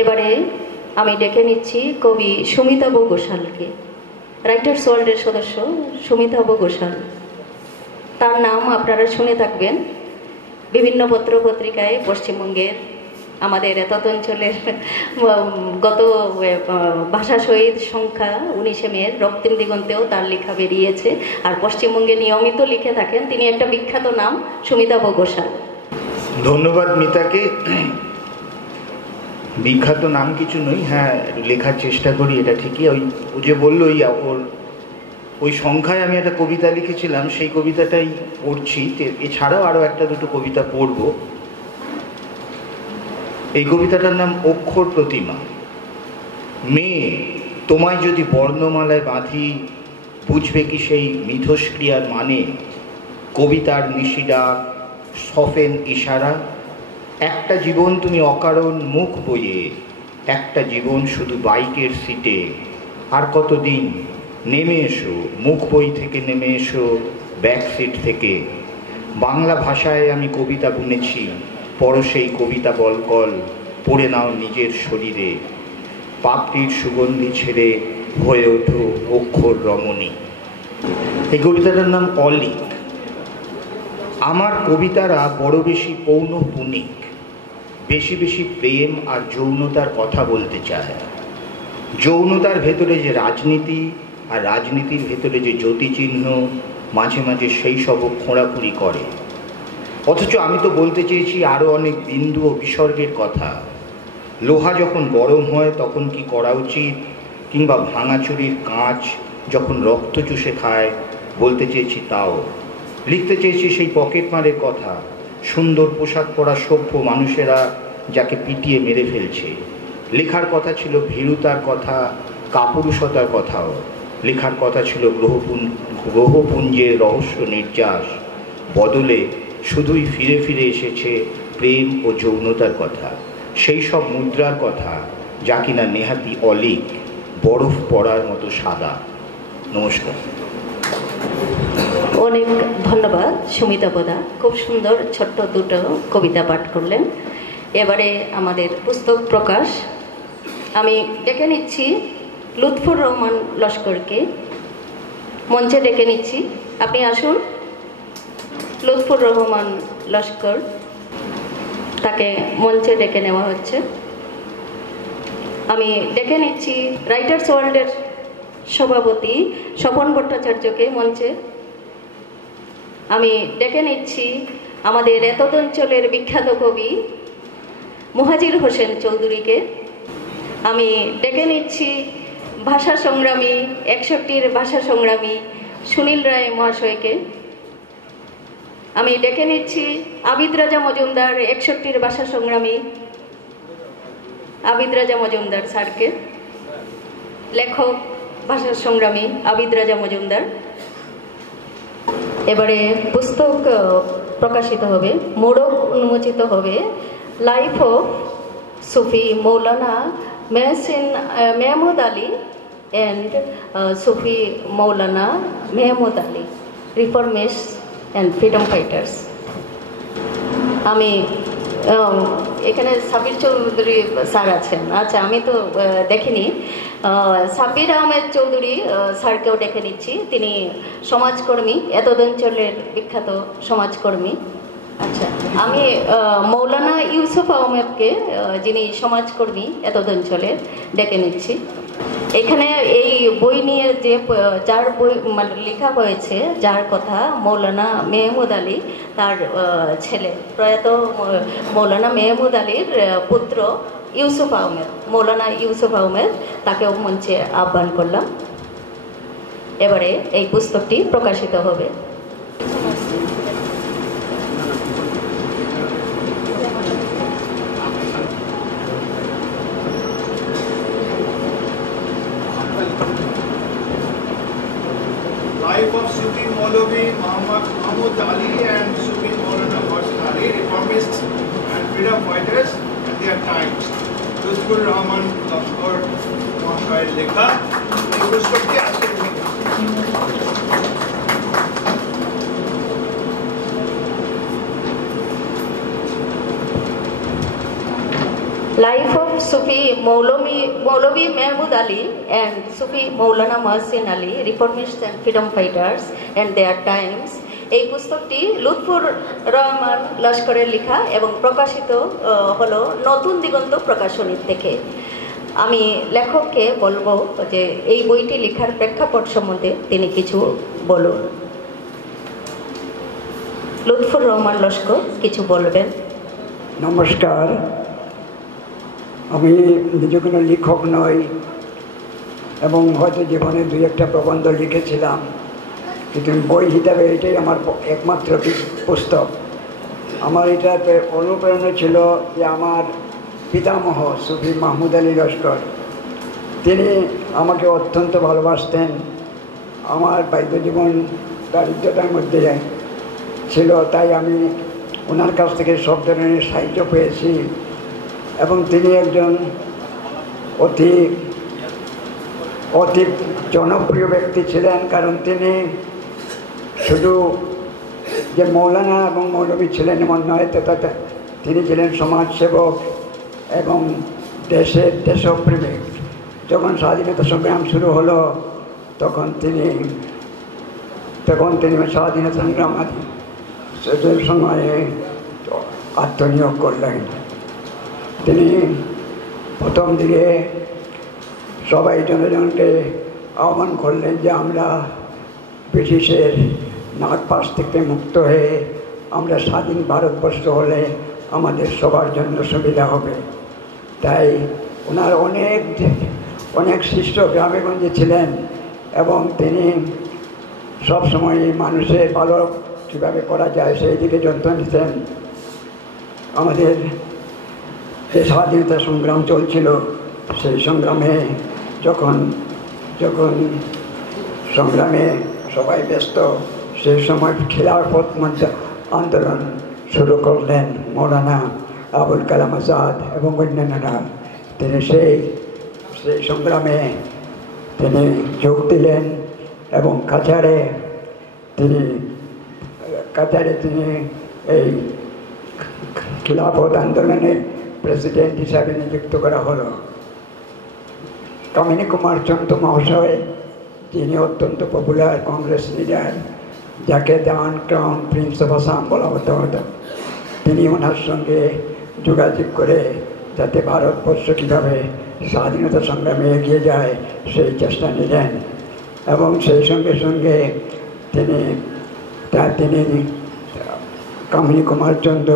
এবারে আমি ডেকে নিচ্ছি কবি সুমিতাভ ঘোষালকে, রাইটার্স ওয়ার্ল্ডের সদস্য সুমিতাভ ঘোষাল। তার নাম আপনারা শুনে থাকবেন বিভিন্ন পত্র পত্রিকায়। পশ্চিমবঙ্গের আমাদের এতদ অঞ্চলের গত ভাষা শহীদ সংখ্যা 19শে মে রক্তিম দিগন্তেও তার লেখা বেরিয়েছে। আর পশ্চিমবঙ্গে নিয়মিত লিখে থাকেন। তিনি একটা বিখ্যাত নাম, সুমিতাভ ঘোষাল। ধন্যবাদ মিতাকে। বিখ্যাত নাম কিছু নই, হ্যাঁ লেখার চেষ্টা করি, এটা ঠিকই। ওই যে বললো ওই সংখ্যায় আমি একটা কবিতা লিখেছিলাম, সেই কবিতাটাই পড়ছি। এছাড়াও আরও একটা দুটো কবিতা পড়ব। এই কবিতাটার নাম অক্ষর প্রতিমা। মেয়ে, তোমায় যদি বর্ণমালায় বাঁধি, বুঝবে কি সেই মিথস্ক্রিয়ার মানে? কবিতার নিশিডা, সফেন ইশারা। একটা জীবন তুমি অকারণ মুখ বইয়ে, একটা জীবন শুধু বাইকের সিটে। আর কতদিন? নেমে এসো, মুখ বই থেকে নেমে এসো, ব্যাক সিট থেকে। বাংলা ভাষায় আমি কবিতা বুনেছি, পড়ো সেই কবিতা বলকল, পড়ে নাও নিজের শরীরে। পাপড়ির সুগন্ধি ছেড়ে হয়ে ওঠো অক্ষর রমণী। এই কবিতাটার নাম অলিক। আমার কবিতারা বড় বেশি পৌনঃপুনিক, বেশি বেশি প্রেম আর যৌনতার কথা বলতে চায়। যৌনতার ভেতরে যে রাজনীতি, আর রাজনীতির ভেতরে যে জ্যোতিচিহ্ন, মাঝে মাঝে সেই সবও খোঁড়াখুঁড়ি করে। অথচ আমি তো বলতে চেয়েছি আরও অনেক বিন্দু ও বিসর্গের কথা। লোহা যখন গরম হয় তখন কি করা উচিত, কিংবা ভাঙাচুরির কাঁচ যখন রক্ত চুষে খায়, বলতে চেয়েছি তাও। লিখতে চেয়েছি সেই পকেটমারের কথা, সুন্দর পোশাক পরা সভ্য মানুষেরা যাকে পিটিয়ে মেরে ফেলছে। লেখার কথা ছিল ভীরুতার কথা, কাপুরুষতার কথাও। লেখার কথা ছিল গ্রহপুঞ্জের রহস্য নির্যাস। বদলে শুধুই ফিরে ফিরে এসেছে প্রেম ও যৌনতার কথা, সেই সব মুদ্রার কথা যা কিনা নেহাতি অলিক, বরফ পড়ার মতো সাদা। নমস্কার। অনেক ধন্যবাদ সুমিতাভদা, খুব সুন্দর ছোট্ট দুটো কবিতা পাঠ করলেন। এবারে আমাদের পুস্তক প্রকাশ। আমি ডেকে নিচ্ছি লুৎফর রহমান লস্করকে, মঞ্চে ডেকে নিচ্ছি। আপনি আসুন। লুৎফর রহমান লস্কর, তাকে মঞ্চে ডেকে নেওয়া হচ্ছে। আমি ডেকে নিচ্ছি রাইটার্স ওয়ার্ল্ডের সভাপতি স্বপন ভট্টাচার্যকে মঞ্চে। আমি ডেকে নিচ্ছি আমাদের এতদ অঞ্চলের বিখ্যাত কবি মুহাজির হোসেন চৌধুরীকে। আমি ডেকে নিচ্ছি ভাষা সংগ্রামী, 61-র ভাষা সংগ্রামী সুনীল রায় মহাশয়কে। আমি ডেকে নিচ্ছি আবিদ রাজা মজুমদার, 61-র ভাষা সংগ্রামী আবিদ রাজা মজুমদার স্যারকে, লেখক ভাষা সংগ্রামী আবিদ রাজা মজুমদার। এবারে পুস্তক প্রকাশিত হবে, মোড়ক উন্মোচিত হবে, life of Sufi Maulana Mehsin Mahmud Ali and Sufi Maulana Mahmud Ali, reformist and freedom fighters. আমি এখানে সাবির চৌধুরী স্যার আছেন। আচ্ছা, আমি তো দেখিনি। সাবির আহমেদ চৌধুরী স্যারকেও ডেকে নিচ্ছি। তিনি সমাজকর্মী, এতদ অঞ্চলের বিখ্যাত সমাজকর্মী। আচ্ছা, আমি মৌলানা ইউসুফ আহমেদকে, যিনি সমাজকর্মী এতদ অঞ্চলের, ডেকে নিচ্ছি। এখানে এই বই নিয়ে যে যার বই মানে লেখা হয়েছে, যার কথা, মৌলানা মেহমুদ আলী, তার ছেলে প্রয়াত মৌলানা মেহমুদ আলীর পুত্র ইউসুফ আহমেদ, মৌলানা ইউসুফ আহমেদ, তাকেও মঞ্চে আহ্বান করলাম। এবারে এই পুস্তকটি প্রকাশিত হবে। Life of Sufi Maulvi Mahmud Ali and Sufi Maulana Mohsin Ali, reformists and freedom fighters at their times. Lutfur Rahman Lashkar Mahashay Lekha, এই পুস্তকটি আজকে Life of Sufi Maulavi Mehmood Ali and Sufi Maulana Mohsin Ali, reformists and freedom fighters and their times. এই পুস্তকটি লুৎফুর রহমান লস্করের লেখা এবং প্রকাশিত হলো নতুন দিগন্ত প্রকাশনীর থেকে। আমি লেখককে বলবো যে এই বইটি লেখার প্রেক্ষাপট সম্বন্ধে তিনি কিছু বলুন। লুৎফুর রহমান লস্কর কিছু বলবেন। নমস্কার, আমি নিজে কোনো লেখক নই এবং হয়তো জীবনে দুই একটা প্রবন্ধ লিখেছিলাম, কিন্তু বই হিসাবে এটাই আমার একমাত্র পুস্তক। আমার এটাতে অনুপ্রেরণা ছিল যে আমার পিতামহ সুফি মাহমুদ আলী লস্কর, তিনি আমাকে অত্যন্ত ভালোবাসতেন। আমার বাল্য জীবন দারিদ্রতার মধ্যে ছিল, তাই আমি ওনার কাছ থেকে সব ধরনের সাহায্য পেয়েছি এবং তিনি একজন অতি জনপ্রিয় ব্যক্তি ছিলেন, কারণ তিনি শুধু যে মৌলানা এবং মৌলভী ছিলেন এমন নয়, তিনি ছিলেন সমাজসেবক এবং দেশপ্রেমিক। যখন স্বাধীনতা সংগ্রাম শুরু হলো তখন তিনি স্বাধীনতা সংগ্রাম সময়ে আত্মনিয়োগ করলেন। তিনি প্রথম দিকে সবাই জনগণকে আহ্বান করলেন যে আমরা ব্রিটিশের নাগপাশ থেকে মুক্ত হয়ে আমরা স্বাধীন ভারতবর্ষ হলে আমাদের সবার জন্য সুবিধা হবে। তাই ওনার অনেক শিষ্য গ্রামেগঞ্জে ছিলেন এবং তিনি সবসময় মানুষের ভালো কীভাবে করা যায় সেই দিকে যত্ন নিতেন। আমাদের যে স্বাধীনতা সংগ্রাম চলছিল সেই সংগ্রামে যখন সংগ্রামে সবাই ব্যস্ত, সেই সময় খিলাফত আন্দোলন শুরু করলেন মৌলানা আবুল কালাম আজাদ এবং অন্যান্যরা। তিনি সেই সংগ্রামে তিনি যোগ দিলেন এবং কাছাড়ে তিনি এই খিলাফত আন্দোলনের প্রেসিডেন্ট হিসাবে নিযুক্ত করা হলো। কামিনী কুমার চন্দ্র মহাশয়, যিনি অত্যন্ত পপুলার কংগ্রেস লিডার, যাকে the crown Prince of Assam বলা হতো, তিনি ওনার সঙ্গে যোগাযোগ করে যাতে ভারতবর্ষ কীভাবে স্বাধীনতা সংগ্রামে এগিয়ে যায় সেই চেষ্টা নিলেন এবং সেই সঙ্গে সঙ্গে তিনি কামিনী কুমার চন্দ্র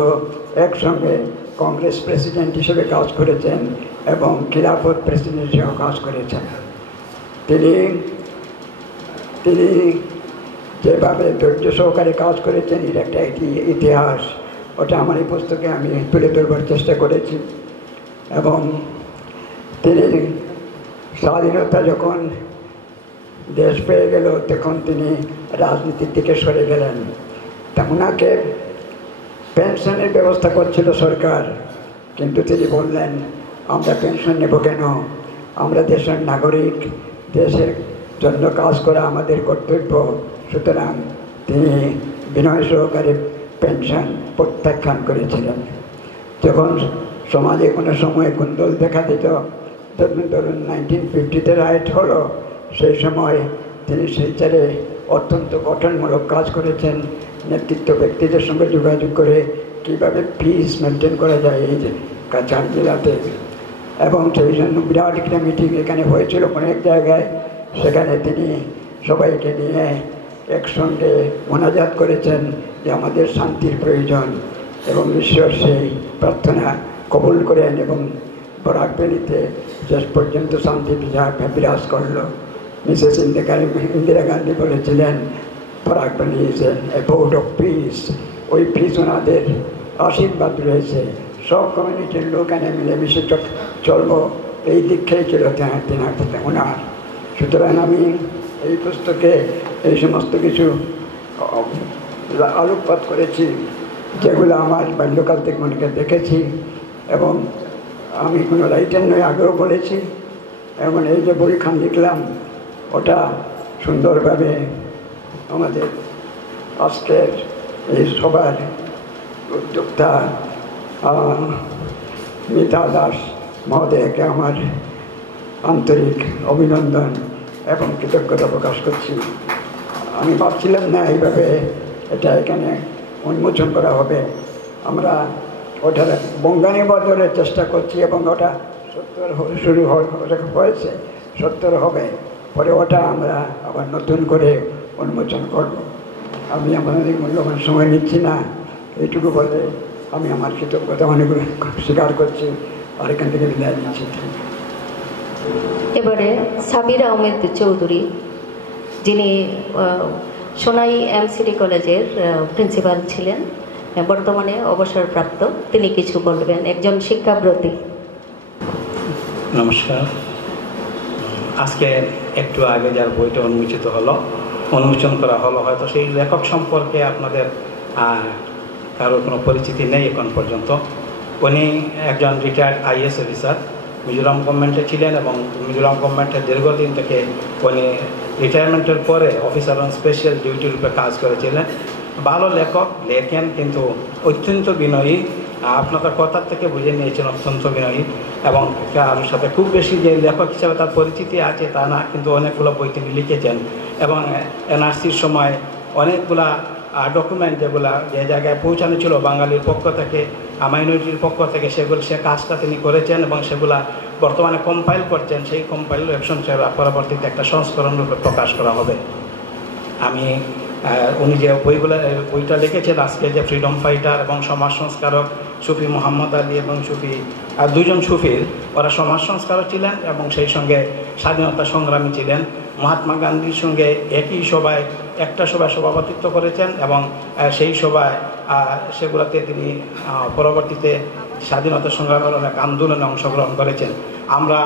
একসঙ্গে কংগ্রেস প্রেসিডেন্ট হিসেবে কাজ করেছেন এবং খিলাফত প্রেসিডেন্ট হিসেবে কাজ করেছেন। তিনি যেভাবে ধৈর্য সহকারে কাজ করেছেন এর একটা ইতিহাস, ওটা আমার এই পুস্তকে আমি তুলে ধরবার চেষ্টা করেছি। এবং তিনি স্বাধীনতা যখন দেশ পেয়ে গেল তখন তিনি রাজনীতির দিকে সরে গেলেন। তা ওনাকে পেনশনের ব্যবস্থা করছিল সরকার, কিন্তু তিনি বললেন আমরা পেনশন নেব কেন, আমরা দেশের নাগরিক, দেশের জন্য কাজ করা আমাদের কর্তব্য। সুতরাং তিনি বিনয় সহকারে পেনশন প্রত্যাখ্যান করেছিলেন। যখন সমাজে কোনো সময় কুন্দল দেখা দিত, ধরুন 1950-তে রাইট হলো, সেই সময় তিনি শিলচরে অত্যন্ত গঠনমূলক কাজ করেছেন, নেতৃত্ব ব্যক্তিদের সঙ্গে যোগাযোগ করে কীভাবে পিস মেনটেন করা যায় এই যে কাছাড় জেলাতে। এবং সেই জন্য বিরাট একটা মিটিং এখানে হয়েছিল অনেক জায়গায়, সেখানে তিনি সবাইকে নিয়ে একসঙ্গে মোনাজাত করেছেন যে আমাদের শান্তির প্রয়োজন এবং ঈশ্বর সেই প্রার্থনা কবুল করেন এবং বরাক ভ্যালিতে শেষ পর্যন্ত শান্তি বিরাজ করল। মিসেস ইন্দিরা গান্ধী বলেছিলেন Barak valley is a board of piece. ওই পিস ওনাদের আশীর্বাদ রয়েছে, সব কমিউনিটির লোক এনে মিলেমিশে চলবো, এই দীক্ষাই ছিল ওনার। সুতরাং আমি এই পুস্তকে এই সমস্ত কিছু আলোকপাত করেছি যেগুলো আমার বাল্যকাল থেকে মনে দেখেছি এবং আমি কোনো রাইটার নয়, আগেও বলেছি। এবং এই যে বইখান লিখলাম ওটা সুন্দরভাবে আমাদের আজকের এই সবার উদ্যোক্তা মিতা দাস মহোদয়কে আমার আন্তরিক অভিনন্দন এবং কৃতজ্ঞতা প্রকাশ করছি। আমি ভাবছিলাম না এইভাবে এটা এখানে উন্মোচন করা হবে। আমরা ওটার বঙ্গানী বদলের চেষ্টা করছি এবং ওটা 70 শুরু হয়েছে, 70 হবে, পরে ওটা আমরা আবার নতুন করে উন্মোচন করব। আমি আমাদের মূল্যবান সময় নিচ্ছি না, এইটুকু বলে আমি আমার কৃতজ্ঞতা অনেকগুলো স্বীকার করছি আর এখান থেকে বিদায় নিচ্ছি। এবারে সাবির আহমেদ চৌধুরী, যিনি সোনাই এমসিডি কলেজের প্রিন্সিপাল ছিলেন, বর্তমানে অবসরপ্রাপ্ত, তিনি কিছু বলবেন, একজন শিক্ষাব্রতী। নমস্কার। আজকে একটু আগে যার বইটা উন্মোচন করা হলো, হয়তো সেই লেখক সম্পর্কে আপনাদের কারোর কোনো পরিচিতি নেই এখন পর্যন্ত। উনি একজন রিটায়ার্ড আইএস অফিসার, মিজোরাম গভর্নমেন্টে ছিলেন এবং মিজোরাম গভর্নমেন্টের দীর্ঘদিন থেকে উনি রিটায়ারমেন্টের পরে অফিসার অন স্পেশাল ডিউটি রূপে কাজ করেছিলেন। ভালো লেখক, লেখেন কিন্তু অত্যন্ত বিনয়ী। আপনাদের কথার থেকে বুঝে নিয়েছেন অত্যন্ত বিনয়ী এবং কারোর সাথে খুব বেশি যে লেখক হিসাবে তার পরিচিতি আছে তা না, কিন্তু অনেকগুলো বই তিনি লিখেছেন এবং এনআরসির সময় অনেকগুলা ডকুমেন্ট যেগুলা যে জায়গায় পৌঁছানো ছিল বাঙালির পক্ষ থেকে, মাইনরিটির পক্ষ থেকে, সে কাজটা তিনি করেছেন এবং সেগুলা বর্তমানে কম্পাইল করছেন। সেই কম্পাইল অপশন পরবর্তীতে একটা সংস্করণ রূপে প্রকাশ করা হবে। আমি উনি যে বইটা লিখেছেন আজকে, যে ফ্রিডম ফাইটার এবং সমাজ সংস্কারক সুফি মোহাম্মদ আলী এবং সুফি, দুজন সুফির, ওরা সমাজ সংস্কারক ছিলেন এবং সেই সঙ্গে স্বাধীনতা সংগ্রামী ছিলেন। মহাত্মা গান্ধীর সঙ্গে একই সভায় একটা সভায় সভাপতিত্ব করেছেন এবং সেই সভায় সেগুলোতে তিনি পরবর্তীতে স্বাধীনতা সংগ্রামের অনেক আন্দোলনে অংশগ্রহণ করেছেন। আমরা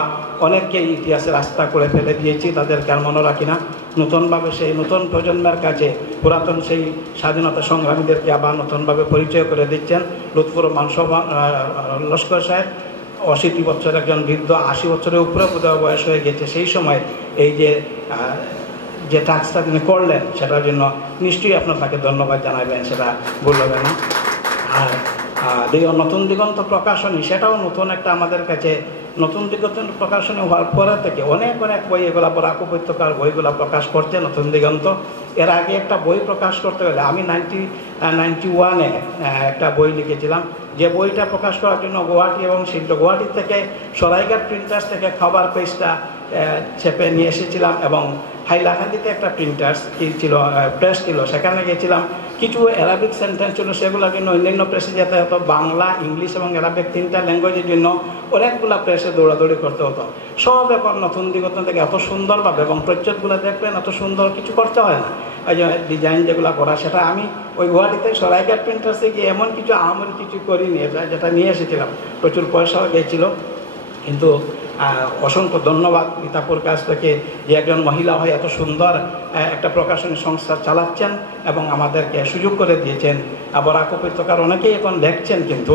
অনেককে ইতিহাসে রাস্তা করে ফেলে দিয়েছি, তাদেরকে আর মনে রাখি না। নতুনভাবে সেই নতুন প্রজন্মের কাছে পুরাতন সেই স্বাধীনতা সংগ্রামীদেরকে আবার নতুনভাবে পরিচয় করে দিচ্ছেন। লুৎফর লস্কর সাহেব 80 বছর, একজন বৃদ্ধ 80 বছরের উপরে বোধহয় বয়স হয়ে গেছে। সেই সময় এই যে টাস্কটা তিনি করলেন সেটার জন্য নিশ্চয়ই আপনার তাকে ধন্যবাদ জানাবেন, সেটা বলবে না। আর নতুন দিগন্ত প্রকাশনী, সেটাও নতুন একটা আমাদের কাছে। নতুন দিগন্ত প্রকাশনী হওয়ার পরে থেকে অনেক বই, এগুলা বরাক উপত্যকার বইগুলা প্রকাশ করছে নতুন দিগন্ত। এর আগে একটা বই প্রকাশ করতে গেলে আমি 1991-এ একটা বই লিখেছিলাম, যে বইটা প্রকাশ করার জন্য গুয়াহাটি এবং গুয়াহাটি থেকে সরাইঘাট প্রিন্টার্স থেকে খাবার পেজটা চেপে নিয়ে এসেছিলাম এবং হাইলাকান্দিতে একটা প্রিন্টার্স ছিল, প্রেস ছিল, সেখানে গেছিলাম। কিছু অ্যারাবিক সেন্টেন্স ছিল, সেগুলোর জন্য অন্যান্য প্রেসে যেতে হতো। বাংলা, ইংলিশ এবং অ্যারাবিক 3টা ল্যাঙ্গুয়েজের জন্য অনেকগুলো প্রেসে দৌড়াদৌড়ি করতে হতো। সব এখন নতুন দিগন্ত থেকে এত সুন্দরভাবে, এবং প্রচ্ছদগুলো দেখবেন এত সুন্দর, কিছু করতে হয় না। ওই যে ডিজাইন যেগুলো করা, সেটা আমি ওই গুয়াহাটিতে সরাইঘাট প্রিন্টার্সে গিয়ে এমন কিছু আমার কিছু করিনি, যেটা নিয়ে এসেছিলাম। প্রচুর পয়সাও গিয়েছিল, কিন্তু অসংখ্য ধন্যবাদ মিতাপুর কাছ থেকে, যে একজন মহিলা হয়ে এত সুন্দর একটা প্রকাশনী সংস্থা চালাচ্ছেন এবং আমাদেরকে সুযোগ করে দিয়েছেন। বরাক উপত্যকার অনেকেই এখন দেখছেন, কিন্তু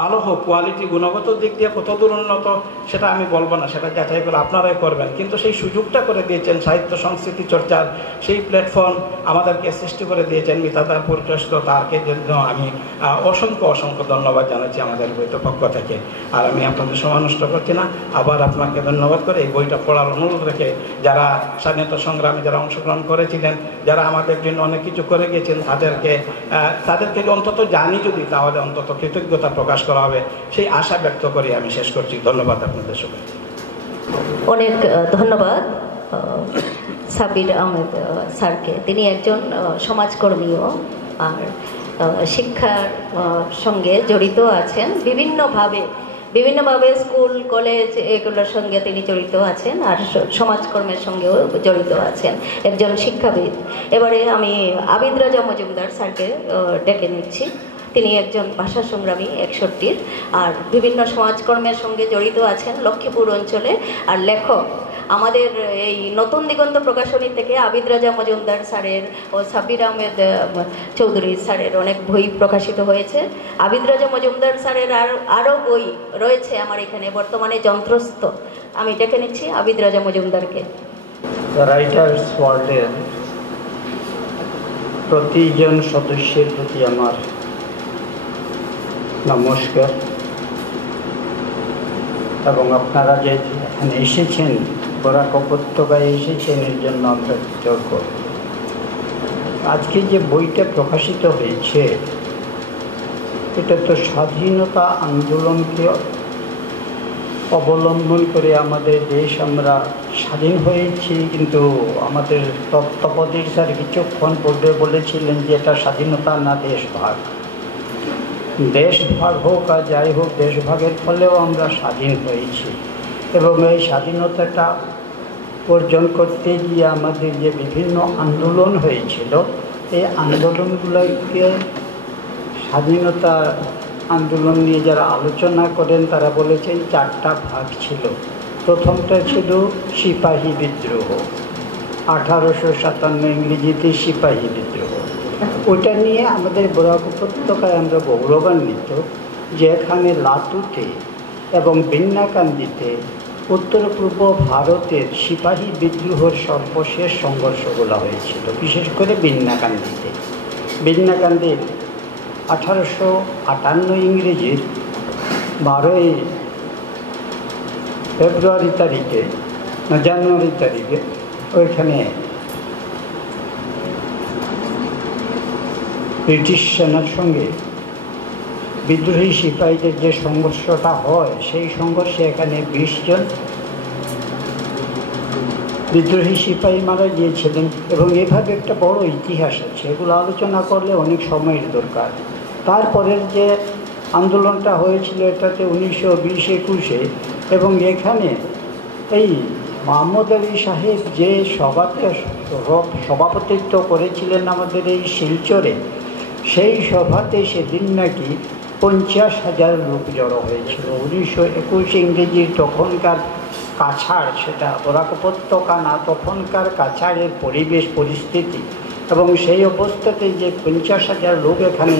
ভালো হোক, কোয়ালিটি গুণগত দিক দিয়ে কত দূর উন্নত সেটা আমি বলবো না, সেটা যাচাই করে আপনারাই করবেন। কিন্তু সেই সুযোগটা করে দিয়েছেন, সাহিত্য সংস্কৃতি চর্চার সেই প্ল্যাটফর্ম আমাদেরকে সৃষ্টি করে দিয়েছেন মিতাপুর ট্রাস্ট, তারকে জন্য আমি অসংখ্য ধন্যবাদ জানাচ্ছি আমাদের বইতে পক্ষ থেকে। আর আমি আপনাদের সময় নষ্ট করছি না, আবার আপনাকে ধন্যবাদ করে এই বইটা পড়ার অনুরোধ রেখে, যারা স্বাধীনতা সংগ্রামে যারা অংশগ্রহণ করেছিলেন, যারা আমাদের জন্য অনেক কিছু করে গেছেন, তাদেরকে অন্তত জানি যদি, তাহলে অন্তত কৃতজ্ঞতা প্রকাশ করা হবে, সেই আশা ব্যক্ত করে আমি শেষ করছি। ধন্যবাদ আপনাদের সবাই। অনেক ধন্যবাদ সাবির আহমেদ স্যারকে। তিনি একজন সমাজকর্মীও আর শিক্ষার সঙ্গে জড়িত আছেন বিভিন্নভাবে স্কুল, কলেজ এগুলোর সঙ্গে তিনি জড়িত আছেন, আর সমাজকর্মের সঙ্গেও জড়িত আছেন, একজন শিক্ষাবিদ। এবারে আমি আবিদ রাজা মজুমদার স্যারকে ডেকে নিচ্ছি। তিনি একজন ভাষা সংগ্রামী 61-র, আর বিভিন্ন সমাজকর্মের সঙ্গে জড়িত আছেন লক্ষ্মীপুর অঞ্চলে, আর লেখক। আমাদের এই নতুন দিগন্ত প্রকাশনী থেকে আবিদ রাজা মজুমদার স্যারের ও সাবির আহমেদ চৌধুরী স্যারের অনেক বই প্রকাশিত হয়েছে। আবিদ রাজা মজুমদার স্যারের আরও বই রয়েছে আমার এখানে বর্তমানে যন্ত্রস্থ। আমি ডেকে নিচ্ছি আবিদ রাজা মজুমদারকে। রাইটার্স ওয়ার্ল্ডের প্রতিজন সদস্যের প্রতি আমার নমস্কার। এবং আপনারা যে এখানে এসেছেন, বরাক উপত্যকায় এসেছেন, এর জন্য আমরা কৃতজ্ঞ। আজকে যে বইটা প্রকাশিত হয়েছে এটা তো স্বাধীনতা আন্দোলনকে অবলম্বন করে আমাদের দেশ আমরা স্বাধীন হয়েছি, কিন্তু আমাদের তত্ত্বাবধায়ক স্যার কিছুক্ষণ পূর্বে বলেছিলেন যে এটা স্বাধীনতা না দেশভাগ। দেশভাগ হোক আর যাই হোক, দেশভাগের ফলেও আমরা স্বাধীন হয়েছি এবং এই স্বাধীনতাটা অর্জন করতে গিয়ে আমাদের যে বিভিন্ন আন্দোলন হয়েছিল, এই আন্দোলনগুলোকে স্বাধীনতা আন্দোলন নিয়ে যারা আলোচনা করেন তারা বলেছেন 4টা ভাগ ছিল। প্রথমটা ছিল সিপাহী বিদ্রোহ, 1857 ইংরেজিতে সিপাহী বিদ্রোহ। ওটা নিয়ে আমাদের বরাক উপত্যকায় আমরা গৌরবান্বিত যে এখানে লাতুতে এবং বিন্নাকান্দিতে উত্তর পূর্ব ভারতের সিপাহী বিদ্রোহের সর্বশেষ সংঘর্ষগুলো হয়েছিল, বিশেষ করে বিন্নাকান্দিতে। বিন্নাকান্দির 1858 ইংরেজির 12ই ফেব্রুয়ারি তারিখে না জানুয়ারি তারিখে ওইখানে ব্রিটিশ সেনার সঙ্গে বিদ্রোহী সিপাহীদের যে সংঘর্ষটা হয়, সেই সংঘর্ষে এখানে 20 জন বিদ্রোহী সিপাহী মারা গিয়েছিলেন এবং এভাবে একটা বড় ইতিহাস আছে, এগুলো আলোচনা করলে অনেক সময়ের দরকার। তারপরের যে আন্দোলনটা হয়েছিল এটাতে 1920-21-এ, এবং এখানে এই মোহাম্মদ আলী সাহেব যে সভাতে সভাপতিত্ব করেছিলেন আমাদের এই শিলচরে, সেই সভাতে সেদিন নাকি 50,000 লোক জড়ো হয়েছিল। 1921 ইংরেজির তখনকার কাছাড়, সেটা বরাক উপত্যকা না, তখনকার কাছাড়ের পরিবেশ পরিস্থিতি, এবং সেই অবস্থাতে যে 50,000 লোক এখানে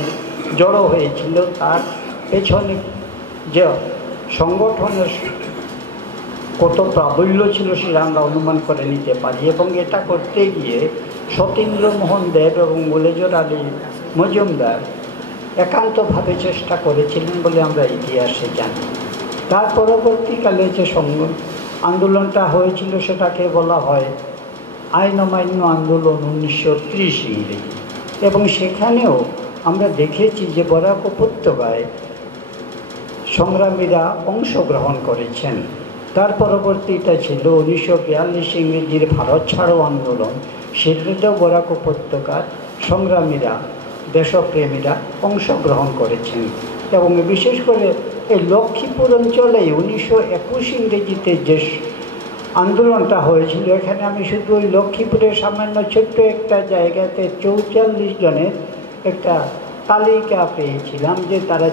জড়ো হয়েছিল তার পেছনে যে সংগঠনের কত প্রাবল্য ছিল সেটা আমরা অনুমান করে নিতে পারি। এবং এটা করতে গিয়ে সতীন্দ্রমোহন দেব এবং মৌলেজর আলী মজুমদার একান্তভাবে চেষ্টা করেছিলেন বলে আমরা ইতিহাসে জানি। তার পরবর্তীকালে যে আন্দোলনটা হয়েছিল সেটাকে বলা হয় আইন অমান্য আন্দোলন 1930 ইংরেজি, এবং সেখানেও আমরা দেখেছি যে বরাক উপত্যকায় সংগ্রামীরা অংশগ্রহণ করেছেন। তার পরবর্তীটা ছিল 1942 ইংরেজির ভারত ছাড়ো আন্দোলন, সেটাতেও বরাক উপত্যকার সংগ্রামীরা, দেশপ্রেমীরা অংশগ্রহণ করেছেন। এবং বিশেষ করে এই লক্ষ্মীপুর অঞ্চলে 1921 ইংরেজিতে যে আন্দোলনটা হয়েছিল, এখানে আমি শুধু ওই লক্ষ্মীপুরের সামান্য ছোট্ট একটা জায়গাতে 44 জনের একটা তালিকা পেয়েছিলাম যে তারা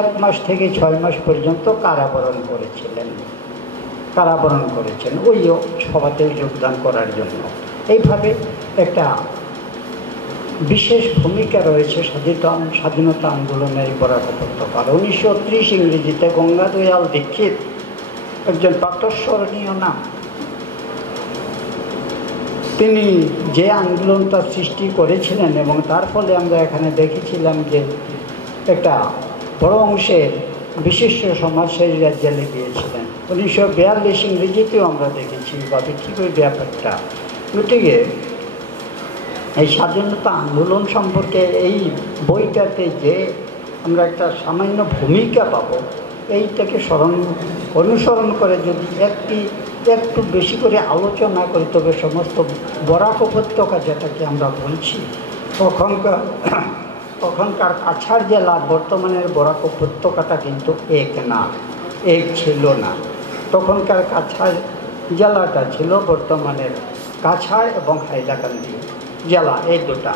1 মাস থেকে 6 মাস পর্যন্ত কারাবরণ করেছেন ওই সভাতে যোগদান করার জন্য। এইভাবে একটা বিশেষ ভূমিকা রয়েছে স্বাধীনতা আন্দোলনের বরাক উপত্যকার। 1930 ইংরেজিতে গঙ্গাদয়াল দীক্ষিত একজন প্রাতঃস্মরণীয় নাম। তিনি যে আন্দোলনটা সৃষ্টি করেছিলেন এবং তার ফলে আমরা এখানে দেখেছিলাম যে একটা বড় অংশের বিশিষ্ট সমাজসেবীরা জেলে গিয়েছিলেন। 1942 ইংরেজিতেও আমরা দেখেছি বা ঠিক ওই ব্যাপারটা। গতিকে এই স্বাধীনতা আন্দোলন সম্পর্কে এই বইটাতে যে আমরা একটা সামান্য ভূমিকা পাবো, এইটাকে অনুসরণ করে যদি একটু বেশি করে আলোচনা করি, তবে সমস্ত বরাক উপত্যকা যেটাকে আমরা বলছি, তখনকার কাছাড় জেলার বর্তমানের বরাক উপত্যকাটা কিন্তু এক ছিল না। তখনকার কাছাড় জেলাটা ছিল বর্তমানের কাছাড় এবং হাইলাকান্দি জেলা, এই দুটা।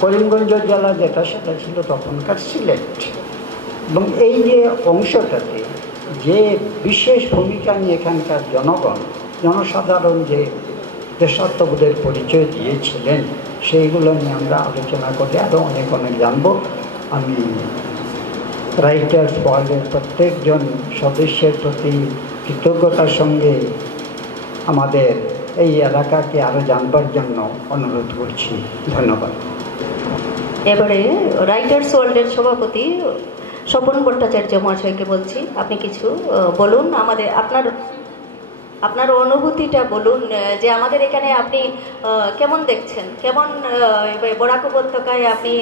করিমগঞ্জ জেলা যেটা, সেটা ছিল তখনকার সিলেট। এবং এই যে অংশটাতে যে বিশেষ ভূমিকা নিয়ে এখানকার জনসাধারণ যে দেশাত্মবোধের পরিচয় দিয়েছিলেন, সেইগুলো নিয়ে আমরা আলোচনা করে আরও অনেক জানব। আমি রাইটার্স ওয়ার্ল্ডের প্রত্যেকজন সদস্যের প্রতি কৃতজ্ঞতার সঙ্গে আমাদের এই এলাকাকে আরও জানবার জন্য অনুরোধ করছি। ধন্যবাদ। এবারে রাইটার্স ওয়ার্ল্ডের সভাপতি স্বপন ভট্টাচার্য মহাশয়কে বলছি, আপনি কিছু বলুন, আমাদের আপনার অনুভূতিটা বলুন, যে আমাদের এখানে আপনি কেমন দেখছেন, কেমন বরাক উপত্যকায় আপনি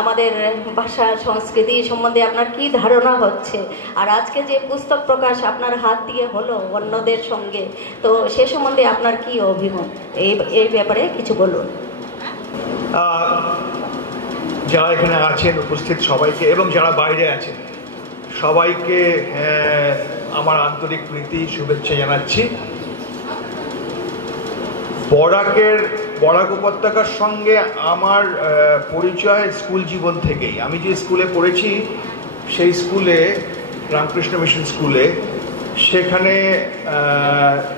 আমাদের ভাষা সংস্কৃতি সম্বন্ধে আপনার কি ধারণা হচ্ছে, আর আজকে যে পুস্তক প্রকাশ আপনার হাত দিয়ে হলো অন্যদের সঙ্গে, তো সে সম্বন্ধে আপনার কি অভিমত, এই ব্যাপারে কিছু বলুন। যারা এখানে আছেন উপস্থিত সবাইকে এবং যারা বাইরে আছেন সবাইকে আমার আন্তরিক প্রীতি শুভেচ্ছা জানাচ্ছি। বরাক উপত্যকার সঙ্গে আমার পরিচয় স্কুল জীবন থেকেই। আমি যে স্কুলে পড়েছি সেই স্কুলে, রামকৃষ্ণ মিশন স্কুলে, সেখানে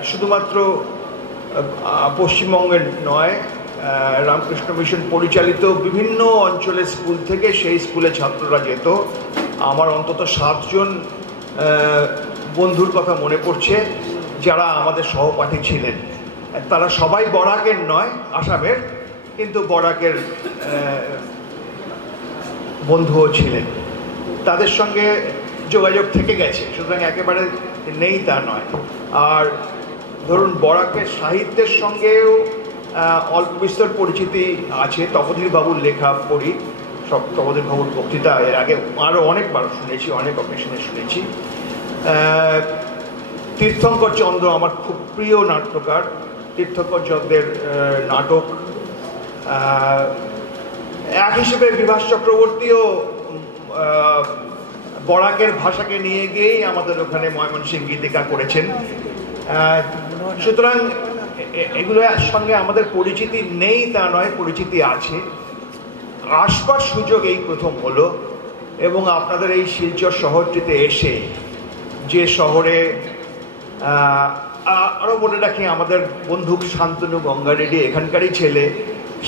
শুধুমাত্র পশ্চিমবঙ্গের নয়, রামকৃষ্ণ মিশন পরিচালিত বিভিন্ন অঞ্চলের স্কুল থেকে সেই স্কুলে ছাত্ররা যেত। আমার অন্তত 7 জন বন্ধুর কথা মনে পড়ছে যারা আমাদের সহপাঠী ছিলেন। তারা সবাই বরাকের নয়, আসামের, কিন্তু বরাকের বন্ধুও ছিলেন। তাদের সঙ্গে যোগাযোগ থেকে গেছে, সুতরাং একেবারে নেই তা নয়। আর ধরুন বরাকের সাহিত্যের সঙ্গেও অল্প বিস্তর পরিচিতি আছে। তপোধীর বাবুর লেখা পড়ি, সব তপোধীর বাবুর বক্তৃতা এর আগে আরও অনেকবার শুনেছি, অনেক অকেশনে শুনেছি। তীর্থঙ্কর চন্দ্র আমার খুব প্রিয় নাট্যকার। তীর্থঙ্কর চন্দ্রের নাটক এক হিসেবে বিভাস চক্রবর্তীও বরাকের ভাষাকে নিয়ে গিয়েই আমাদের ওখানে ময়মনসিংহ গীতিকা করেছেন। সুতরাং এগুলোর সঙ্গে আমাদের পরিচিতি নেই তা নয়, পরিচিতি আছে। আসবার সুযোগ এই প্রথম হলো, এবং আপনাদের এই শিলচর শহরটিতে এসে, যে শহরে আরও বলে রাখি, আমাদের বন্ধু শান্তনু গঙ্গারেড্ডি এখানকারই ছেলে।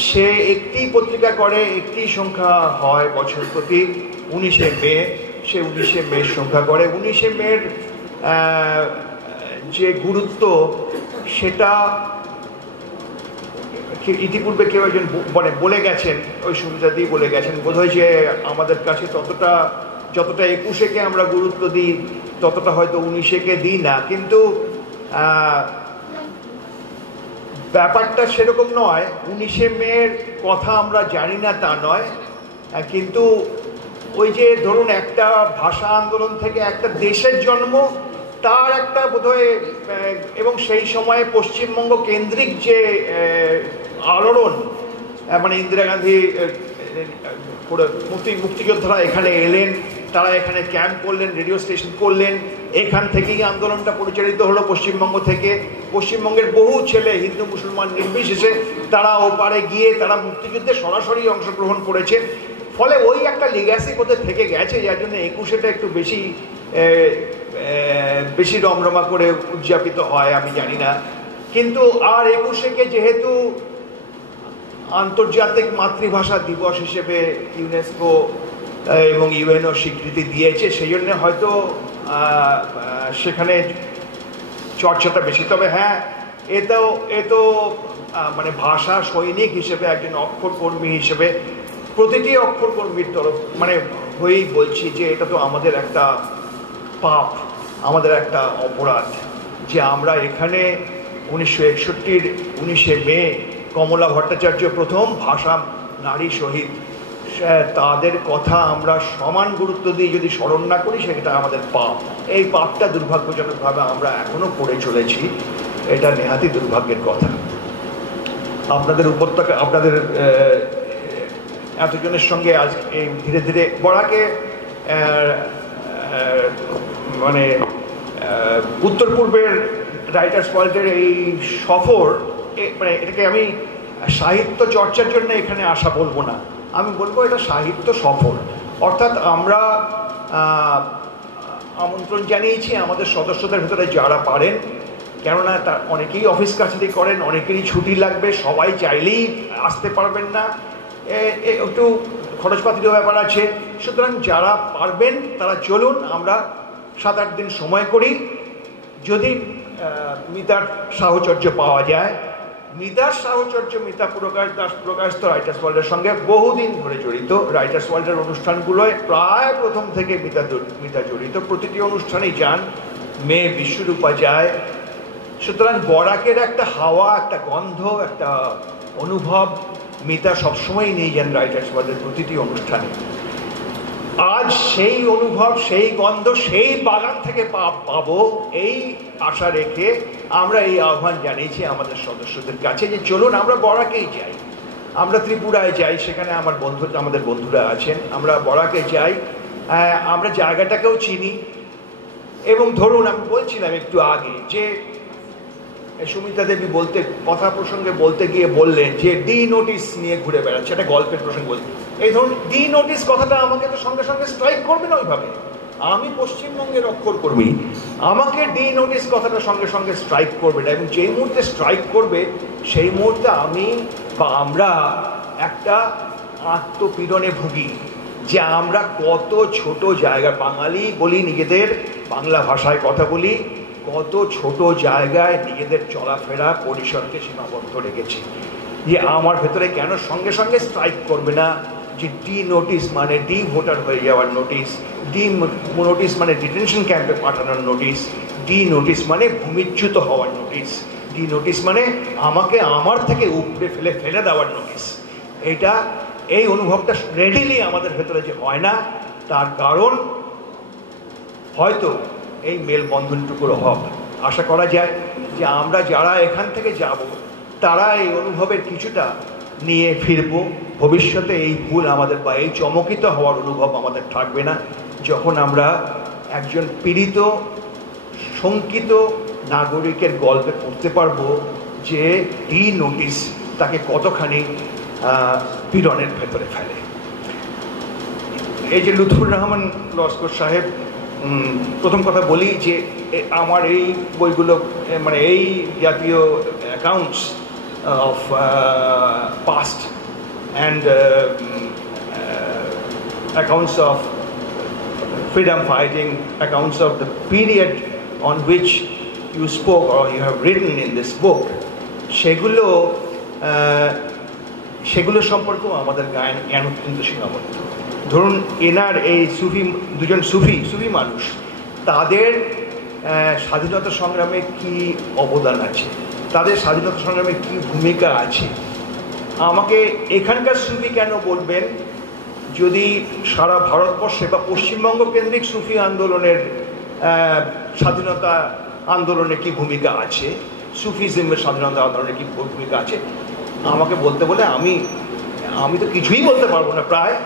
সে একটি পত্রিকা করে, একটি সংখ্যা হয় বছর প্রতি, 19শে মে। সে 19শে মের সংখ্যা করে। 19শে মের যে গুরুত্ব, সেটা ইতিপূর্বে কেউ একজন বলে গেছেন, ওই সুবিধা দিয়ে বলে গেছেন বোধহয়, যে আমাদের কাছে যতটা 21শে আমরা গুরুত্ব দিই ততটা হয়তো 19শে দিই না। কিন্তু ব্যাপারটা সেরকম নয়। 19শে মের কথা আমরা জানি না তা নয়, কিন্তু ওই যে ধরুন একটা ভাষা আন্দোলন থেকে একটা দেশের জন্ম, তার একটা বোধহয়, এবং সেই সময়ে পশ্চিমবঙ্গ কেন্দ্রিক যে আলোড়ন, মানে ইন্দিরা গান্ধী মুক্তিযোদ্ধারা এখানে এলেন, তারা এখানে ক্যাম্প করলেন, রেডিও স্টেশন করলেন, এখান থেকেই আন্দোলনটা পরিচালিত হলো পশ্চিমবঙ্গ থেকে। পশ্চিমবঙ্গের বহু ছেলে, হিন্দু মুসলমান নির্বিশেষে, তারা ওপারে গিয়ে তারা মুক্তিযুদ্ধে সরাসরি অংশগ্রহণ করেছে। ফলে ওই একটা লিগ্যাসি বোধহয় থেকে গেছে, যার জন্য 21টা একটু বেশি রমরমা করে উদযাপিত হয়, আমি জানি না। কিন্তু আর 21কে যেহেতু আন্তর্জাতিক মাতৃভাষা দিবস হিসেবে ইউনেস্কো এবং ইউএনও স্বীকৃতি দিয়েছে, সেই জন্য হয়তো সেখানে চর্চাটা বেশি। তবে হ্যাঁ, এ তো মানে ভাষা সৈনিক হিসেবে, একজন অক্ষরকর্মী হিসেবে, প্রতিটি অক্ষরকর্মীর তরফ মানে হয়েই বলছি যে এটা তো আমাদের একটা পাপ, আমাদের একটা অপরাধ, যে আমরা এখানে 1961-র 19শে মে কমলা ভট্টাচার্য প্রথম ভাষা নারী শহীদ, তাদের কথা আমরা সমান গুরুত্ব দিয়ে যদি স্মরণ না করি, সেটা আমাদের পাপ। এই পাপটা দুর্ভাগ্যজনকভাবে আমরা এখনও করে চলেছি। এটা নেহাতি দুর্ভাগ্যের কথা। আপনাদের উপত্যকা, আপনাদের এতজনের সঙ্গে আজ এই ধীরে ধীরে বরাকে মানে উত্তর পূর্বের রাইটার্স ওয়ার্ল্ডের এই সফর, মানে এটাকে আমি সাহিত্য চর্চার জন্য এখানে আসা বলবো না, আমি বলবো এটা সাহিত্য সফর। অর্থাৎ আমরা আমন্ত্রণ জানিয়েছি আমাদের সদস্যদের ভেতরে যারা পারেন, কেননা তার অনেকেই অফিস কাছারি করেন, অনেকেরই ছুটি লাগবে, সবাই চাইলেই আসতে পারবেন না, একটু খরচপাতিরও ব্যাপার আছে। সুতরাং যারা পারবেন তারা চলুন, আমরা 7-8 দিন সময় করি। যদি মিতার সাহচর্য পাওয়া যায় মিতার সাহচর্য, মিতা প্রকাশ দাস প্রকাশ তো রাইটার্স ওয়ার্ল্ডের সঙ্গে বহুদিন ধরে জড়িত। রাইটার্স ওয়ার্ল্ডের অনুষ্ঠানগুলোয় প্রায় প্রথম থেকে মিতা জড়িত, প্রতিটি অনুষ্ঠানেই যান, মেয়ে বিশ্বরূপা যায়। সুতরাং বরাকের একটা হাওয়া, একটা গন্ধ, একটা অনুভব মিতা সবসময় নিয়ে যান রাইটার্স ওয়ার্ল্ডের প্রতিটি অনুষ্ঠানে। আজ সেই অনুভব, সেই গন্ধ, সেই বাগান থেকে পাবো, এই আশা রেখে আমরা এই আহ্বান জানিয়েছি আমাদের সদস্যদের কাছে যে চলুন আমরা বরাকেই যাই, আমরা ত্রিপুরায় যাই, সেখানে আমাদের বন্ধুরা আছেন, আমরা বরাকে যাই, আমরা জায়গাটাকেও চিনি। এবং ধরুন আমি বলছিলাম একটু আগে যে সুমিতা দেবী কথা প্রসঙ্গে বলতে গিয়ে বললেন যে ডি নোটিস নিয়ে ঘুরে বেড়াচ্ছে, একটা গল্পের প্রসঙ্গে বলতে। এই ধরুন ডি নোটিস কথাটা আমাকে তো সঙ্গে সঙ্গে স্ট্রাইক করবে না ওইভাবে। আমি পশ্চিমবঙ্গের অক্ষরকর্মী, আমাকে ডি নোটিস কথাটা সঙ্গে সঙ্গে স্ট্রাইক করবে না, এবং যেই মুহূর্তে স্ট্রাইক করবে সেই মুহূর্তে আমি বা আমরা একটা আত্মপীড়নে ভুগি যে আমরা কত ছোট জায়গা, বাঙালি বলি, নিজেদের বাংলা ভাষায় কথা বলি, কত ছোট জায়গায় নিজেদের চলাফেরা পরিসরকে সীমাবদ্ধ রেখেছি। যে আমার ভেতরে কেন সঙ্গে সঙ্গে স্ট্রাইক করবে না যে ডি নোটিস মানে ডি ভোটার হয়ে যাওয়ার নোটিস, ডি নোটিস মানে ডিটেনশন ক্যাম্পে পাঠানোর নোটিস, ডি নোটিস মানে ভূমিচ্যুত হওয়ার নোটিস, ডি নোটিস মানে আমাকে আমার থেকে উপড়ে ফেলে দেওয়ার নোটিস। এই অনুভবটা রেডিলি আমাদের ভেতরে যে হয় না, তার কারণ হয়তো এই মেলবন্ধনটুকুর অভাব। আশা করা যায় যে আমরা যারা এখান থেকে যাব তারা এই অনুভবের কিছুটা নিয়ে ফিরব। ভবিষ্যতে এই ভুল আমাদের বা এই চমকিত হওয়ার অনুভব আমাদের থাকবে না, যখন আমরা একজন পীড়িত শঙ্কিত নাগরিকের গল্পে পড়তে পারবো যে ডি নোটিস তাকে কতখানি পীড়নের ভেতরে ফেলে। এই যে লুৎফুর রহমান লস্কর সাহেব, প্রথম কথা বলি যে আমার এই বইগুলো মানে এই জাতীয় accounts of past and accounts of freedom fighting, accounts of the period on which you spoke or you have written in this book, সেগুলো সম্পর্কেও আমাদের জ্ঞান কিন্তু সীমাবদ্ধ। ধরুন এনার এই দুজন সুফি মানুষ, তাদের স্বাধীনতা সংগ্রামে কি অবদান আছে, তাদের স্বাধীনতা সংগ্রামে কি ভূমিকা আছে। আমাকে এখানকার সুফি কেন বলবেন, যদি সারা ভারতবর্ষে বা পশ্চিমবঙ্গ কেন্দ্রিক সুফি আন্দোলনের স্বাধীনতা আন্দোলনে কি ভূমিকা আছে, সুফিজমের স্বাধীনতা আন্দোলনে কি ভূমিকা আছে, আমাকে বলতে বলে আমি তো কিছুই বলতে পারবো না। প্রায়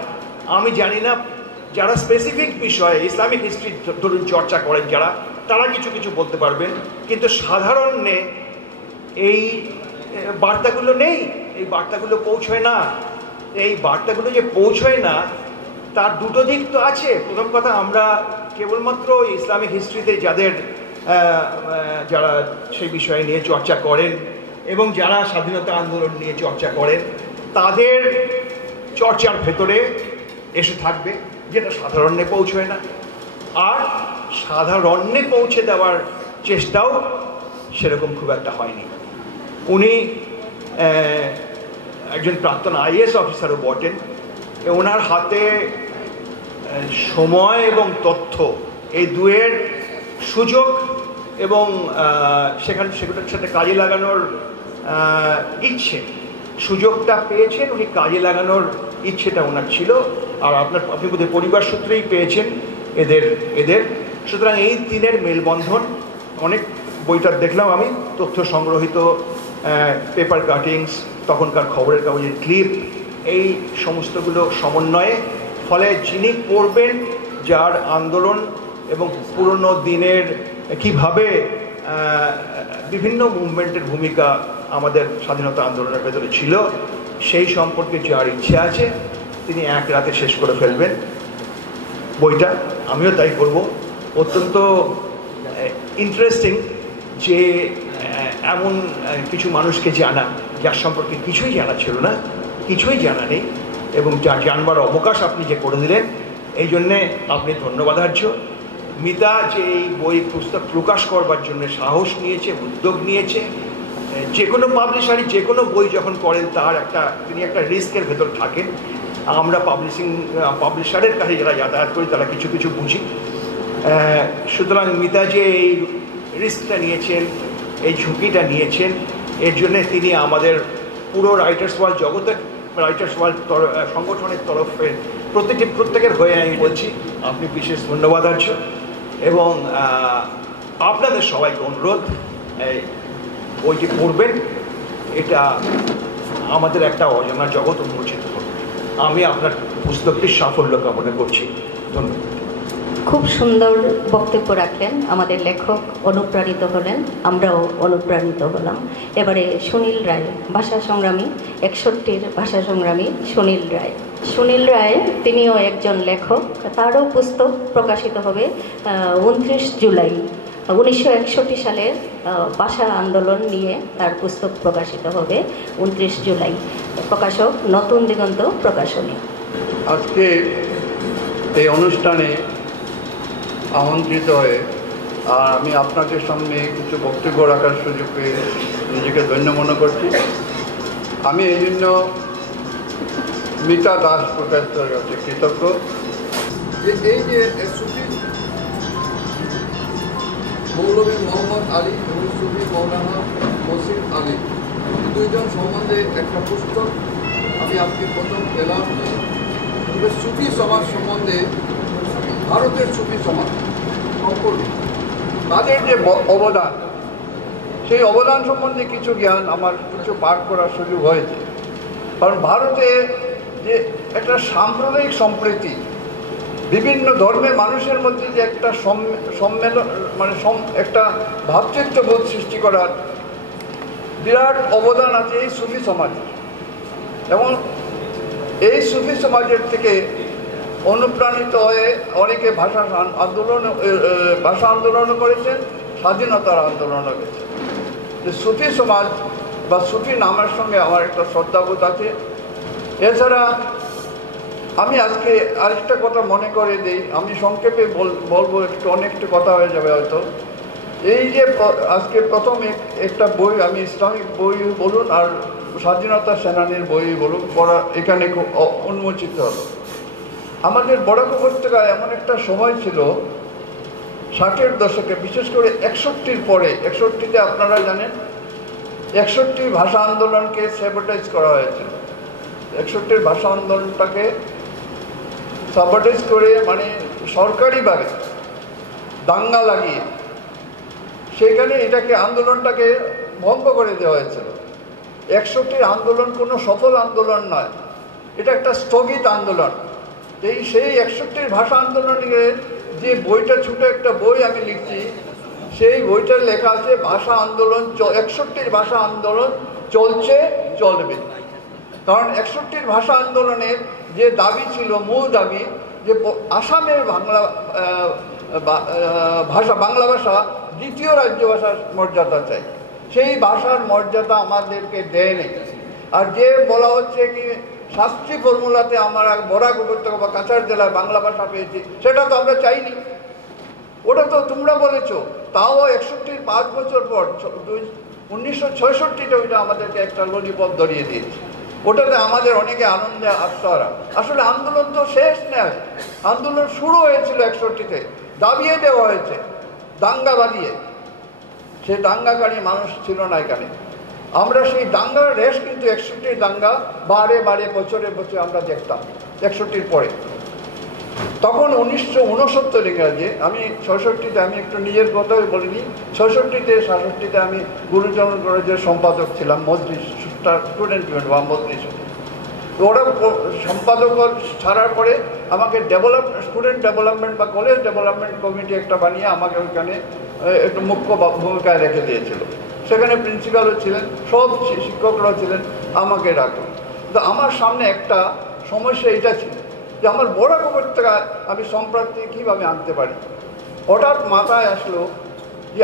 আমি জানি না, যারা স্পেসিফিক বিষয়ে ইসলামিক হিস্ট্রি ধরুন চর্চা করেন যারা, তারা কিছু কিছু বলতে পারবেন, কিন্তু সাধারণে এই বার্তাগুলো নেই, এই বার্তাগুলো পৌঁছয় না। এই বার্তাগুলো যে পৌঁছয় না তার দুটো দিক তো আছে। প্রথম কথা, আমরা কেবলমাত্র ইসলামিক হিস্ট্রিতে যারা সেই বিষয় নিয়ে চর্চা করেন এবং যারা স্বাধীনতা আন্দোলন নিয়ে চর্চা করেন, তাদের চর্চার ভেতরে এসে থাকবে যেটা সাধারণে পৌঁছয় না, আর সাধারণে পৌঁছে দেওয়ার চেষ্টাও সেরকম খুব একটা হয়নি। উনি একজন প্রাক্তন আইএএস অফিসারও বটেন। ওনার হাতে সময় এবং তথ্য এই দুয়ের সুযোগ এবং সেগুলোর সাথে কাজে লাগানোর ইচ্ছে, সুযোগটা পেয়েছেন উনি, কাজে লাগানোর ইচ্ছেটা ওনার ছিল। আর আপনি বোধহয় পরিবার সূত্রেই পেয়েছেন এদের। সুতরাং এই তিনের মেলবন্ধন, অনেক বইটা দেখলাম আমি, তথ্য সংগ্রহিত পেপার কাটিংস, তখনকার খবরের কাগজের ক্লিপ, এই সমস্তগুলো সমন্বয়ে, ফলে যিনি পড়বেন যার আন্দোলন এবং পুরনো দিনের কিভাবে বিভিন্ন মুভমেন্টের ভূমিকা আমাদের স্বাধীনতা আন্দোলনের ভেতরে ছিল, সেই সম্পর্কে যার ইচ্ছে আছে তিনি এক রাতে শেষ করে ফেলবেন বইটা। আমিও তাই করব। অত্যন্ত ইন্টারেস্টিং যে এমন কিছু মানুষকে জানা যার সম্পর্কে কিছুই জানা ছিল না, কিছুই জানা নেই, এবং যা জানবার অবকাশ আপনি যে করে দিলেন, এই জন্যে আপনি ধন্যবাদার্য। মিতা যে এই বই পুস্তক প্রকাশ করবার জন্য সাহস নিয়েছে, উদ্যোগ নিয়েছে, যে কোনো পাবলিশারই যে কোনো বই যখন করেন তিনি একটা রিস্কের ভেতর থাকেন। আমরা পাবলিশারের কাছে যারা যাতায়াত করি তারা কিছু কিছু বুঝি। সুতরাং মিতা যে এই রিস্কটা নিয়েছেন, এই ঝুঁকিটা নিয়েছেন, এর জন্যে তিনি আমাদের পুরো রাইটার্স ওয়ার্ল্ড জগতের রাইটার্স ওয়ার্ল্ড সংগঠনের তরফে প্রত্যেকের হয়ে আমি বলছি আপনি বিশেষ ধন্যবাদার্য। এবং আপনাদের সবাইকে অনুরোধ, বইটি পড়বেন, এটা আমাদের একটা অজানা জগৎ উন্মোচিত করবে। আমি আপনার পুস্তকটির সাফল্য কামনা করছি। ধন্যবাদ। খুব সুন্দর বক্তব্য রাখলেন আমাদের লেখক, অনুপ্রাণিত হলেন, আমরাও অনুপ্রাণিত হলাম। এবারে সুনীল রায়, ভাষা সংগ্রামী, 61-র ভাষা সংগ্রামী সুনীল রায়। সুনীল রায় তিনিও একজন লেখক, তারও পুস্তক প্রকাশিত হবে 29 জুলাই। 1961 সালের ভাষা আন্দোলন নিয়ে তার পুস্তক প্রকাশিত হবে 29 জুলাই। প্রকাশক নতুন দিগন্ত প্রকাশনী। আজকে এই অনুষ্ঠানে আমন্ত্রিত হয়ে আর আমি আপনাদের সামনে কিছু বক্তব্য রাখার সুযোগ পেয়ে নিজেকে ধন্য মনে করছি। আমি এই জন্য মিতা দাস প্রকাশের কাছে কৃতজ্ঞ যে এই যে সুফি মৌলভী মোহাম্মদ আলী এবং সুফি মৌলানা মসিদ আলী দুইজন সম্বন্ধে একটা পুস্তক আমি আজকে প্রথম পেলাম। যে সুফি সমাজ সম্বন্ধে, ভারতের সুফি সমাজ সম্পর্কে তাদের যে অবদান, সেই অবদান সম্বন্ধে কিছু জ্ঞান আমার কিছু পাঠ করার সুযোগ হয়েছে। কারণ ভারতে যে একটা সাম্প্রদায়িক সম্প্রীতি, বিভিন্ন ধর্মের মানুষের মধ্যে যে একটা সম্মেলন মানে একটা ভ্রাতৃত্ববোধ সৃষ্টি করার বিরাট অবদান আছে এই সুফি সমাজের। এবং এই সুফি সমাজের থেকে অনুপ্রাণিত হয়ে অনেকে ভাষা আন্দোলনও করেছেন, স্বাধীনতার আন্দোলনও করেছেন। যে সুফি সমাজ বা সুফি নামের সঙ্গে আমার একটা শ্রদ্ধাবোধ আছে। এছাড়া আমি আজকে আরেকটা কথা মনে করে দিই, আমি সংক্ষেপে বলবো, অনেকটা কথা হয়ে যাবে হয়তো। এই যে আজকে প্রথম একটা বই, আমি ইসলামিক বই বলুন আর স্বাধীনতা সেনানীর বই বলুন পড়া এখানে খুব উন্মোচিত হলো। আমাদের বরাক উপত্যকায় এমন একটা সময় ছিল 60-এর দশকে, বিশেষ করে 61-র পরে। 61-তে আপনারা জানেন 61 ভাষা আন্দোলনকে স্যাবোটাইজ করা হয়েছিল। 61-র ভাষা আন্দোলনটাকে স্যাবোটাইজ করে মানে সরকারিভাবে দাঙ্গা লাগিয়ে সেখানে এটাকে আন্দোলনটাকে ভঙ্গ করে দেওয়া হয়েছিল। 61-র আন্দোলন কোনো সফল আন্দোলন নয়, এটা একটা স্থগিত আন্দোলন। সেই 61-র ভাষা আন্দোলনে যে বইটা ছোটো একটা বই আমি লিখছি, সেই বইটার লেখা আছে ভাষা আন্দোলন 61-র ভাষা আন্দোলন চলছে, চলবে। কারণ 61-র ভাষা আন্দোলনের যে দাবি ছিল, মূল দাবি, যে আসামের বাংলা ভাষা দ্বিতীয় রাজ্য ভাষার মর্যাদা চাই। সেই ভাষার মর্যাদা আমাদেরকে দেয় নেই। আর যে বলা হচ্ছে কি শাস্ত্রী ফর্মুলাতে আমরা বরাক উপত্যকা বা কাছাড় জেলায় বাংলা ভাষা পেয়েছি, সেটা তো আমরা চাইনি। ওটা তো তোমরা বলেছো। তাও 61-র 5 বছর পর 1966-তে ওইটা আমাদেরকে একটা ললিপপ ধরিয়ে দিয়েছে। ওটাতে আমাদের অনেকে আনন্দে আত্মহারা। আসলে আন্দোলন তো শেষ নয়, আন্দোলন শুরু হয়েছিল 61-তে, দাবিয়ে দেওয়া হয়েছে দাঙ্গা বাঁধিয়ে। সে দাঙ্গাকারী মানুষ ছিল না এখানে। আমরা সেই দাঙ্গার রেশ কিন্তু 61-র দাঙ্গা বারে বারে বছরে বছরে আমরা দেখতাম 61-র পরে। তখন 1969 ইংরাজি, আমি 66-তে আমি একটু নিজের কথাই বলিনি, 66-তে 66-তে আমি গুরুচরণ কলেজের সম্পাদক ছিলাম, মজলিস স্টুডেন্ট ইউনিয়ন বা মজলিস। ওরা সম্পাদক ছাড়ার পরে আমাকে স্টুডেন্ট ডেভেলপমেন্ট বা কলেজ ডেভেলপমেন্ট কমিটি একটা বানিয়ে আমাকে ওইখানে একটু মুখ্য ভূমিকায় রেখে দিয়েছিল। সেখানে প্রিন্সিপালও ছিলেন, সব শিক্ষকরাও ছিলেন, আমাকে ডাকল। তো আমার সামনে একটা সমস্যা এটা ছিল যে আমার বরাক উপত্যকায় আমি সম্প্রতি কীভাবে আনতে পারি। হঠাৎ মাথায় আসলো যে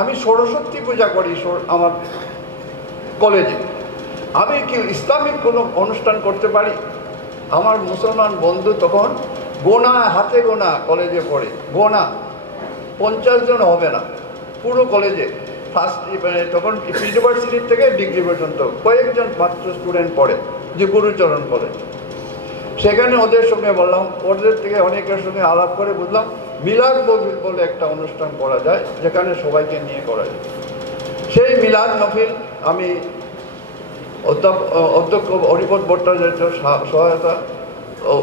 আমি সরস্বতী পূজা করি আমার কলেজে, আমি কি ইসলামিক কোনো অনুষ্ঠান করতে পারি? আমার মুসলমান বন্ধু তখন হাতে গোনা কলেজে পড়ে, 50 জন হবে না পুরো কলেজে। ফার্স্ট মানে তখন ইউনিভার্সিটির থেকে ডিগ্রি পর্যন্ত কয়েকজন মাত্র স্টুডেন্ট পড়ে, যে গুরুচরণ কলেজ। সেখানে ওদের সঙ্গে বললাম, ওদের থেকে অনেকের সঙ্গে আলাপ করে বুঝলাম মিলাদ মহফিল বলে একটা অনুষ্ঠান করা যায়, যেখানে সবাইকে নিয়ে করা যায়। সেই মিলাদ মহফিল আমি অধ্যক্ষ হরিপদ ভট্টাচার্যের সহায়তা,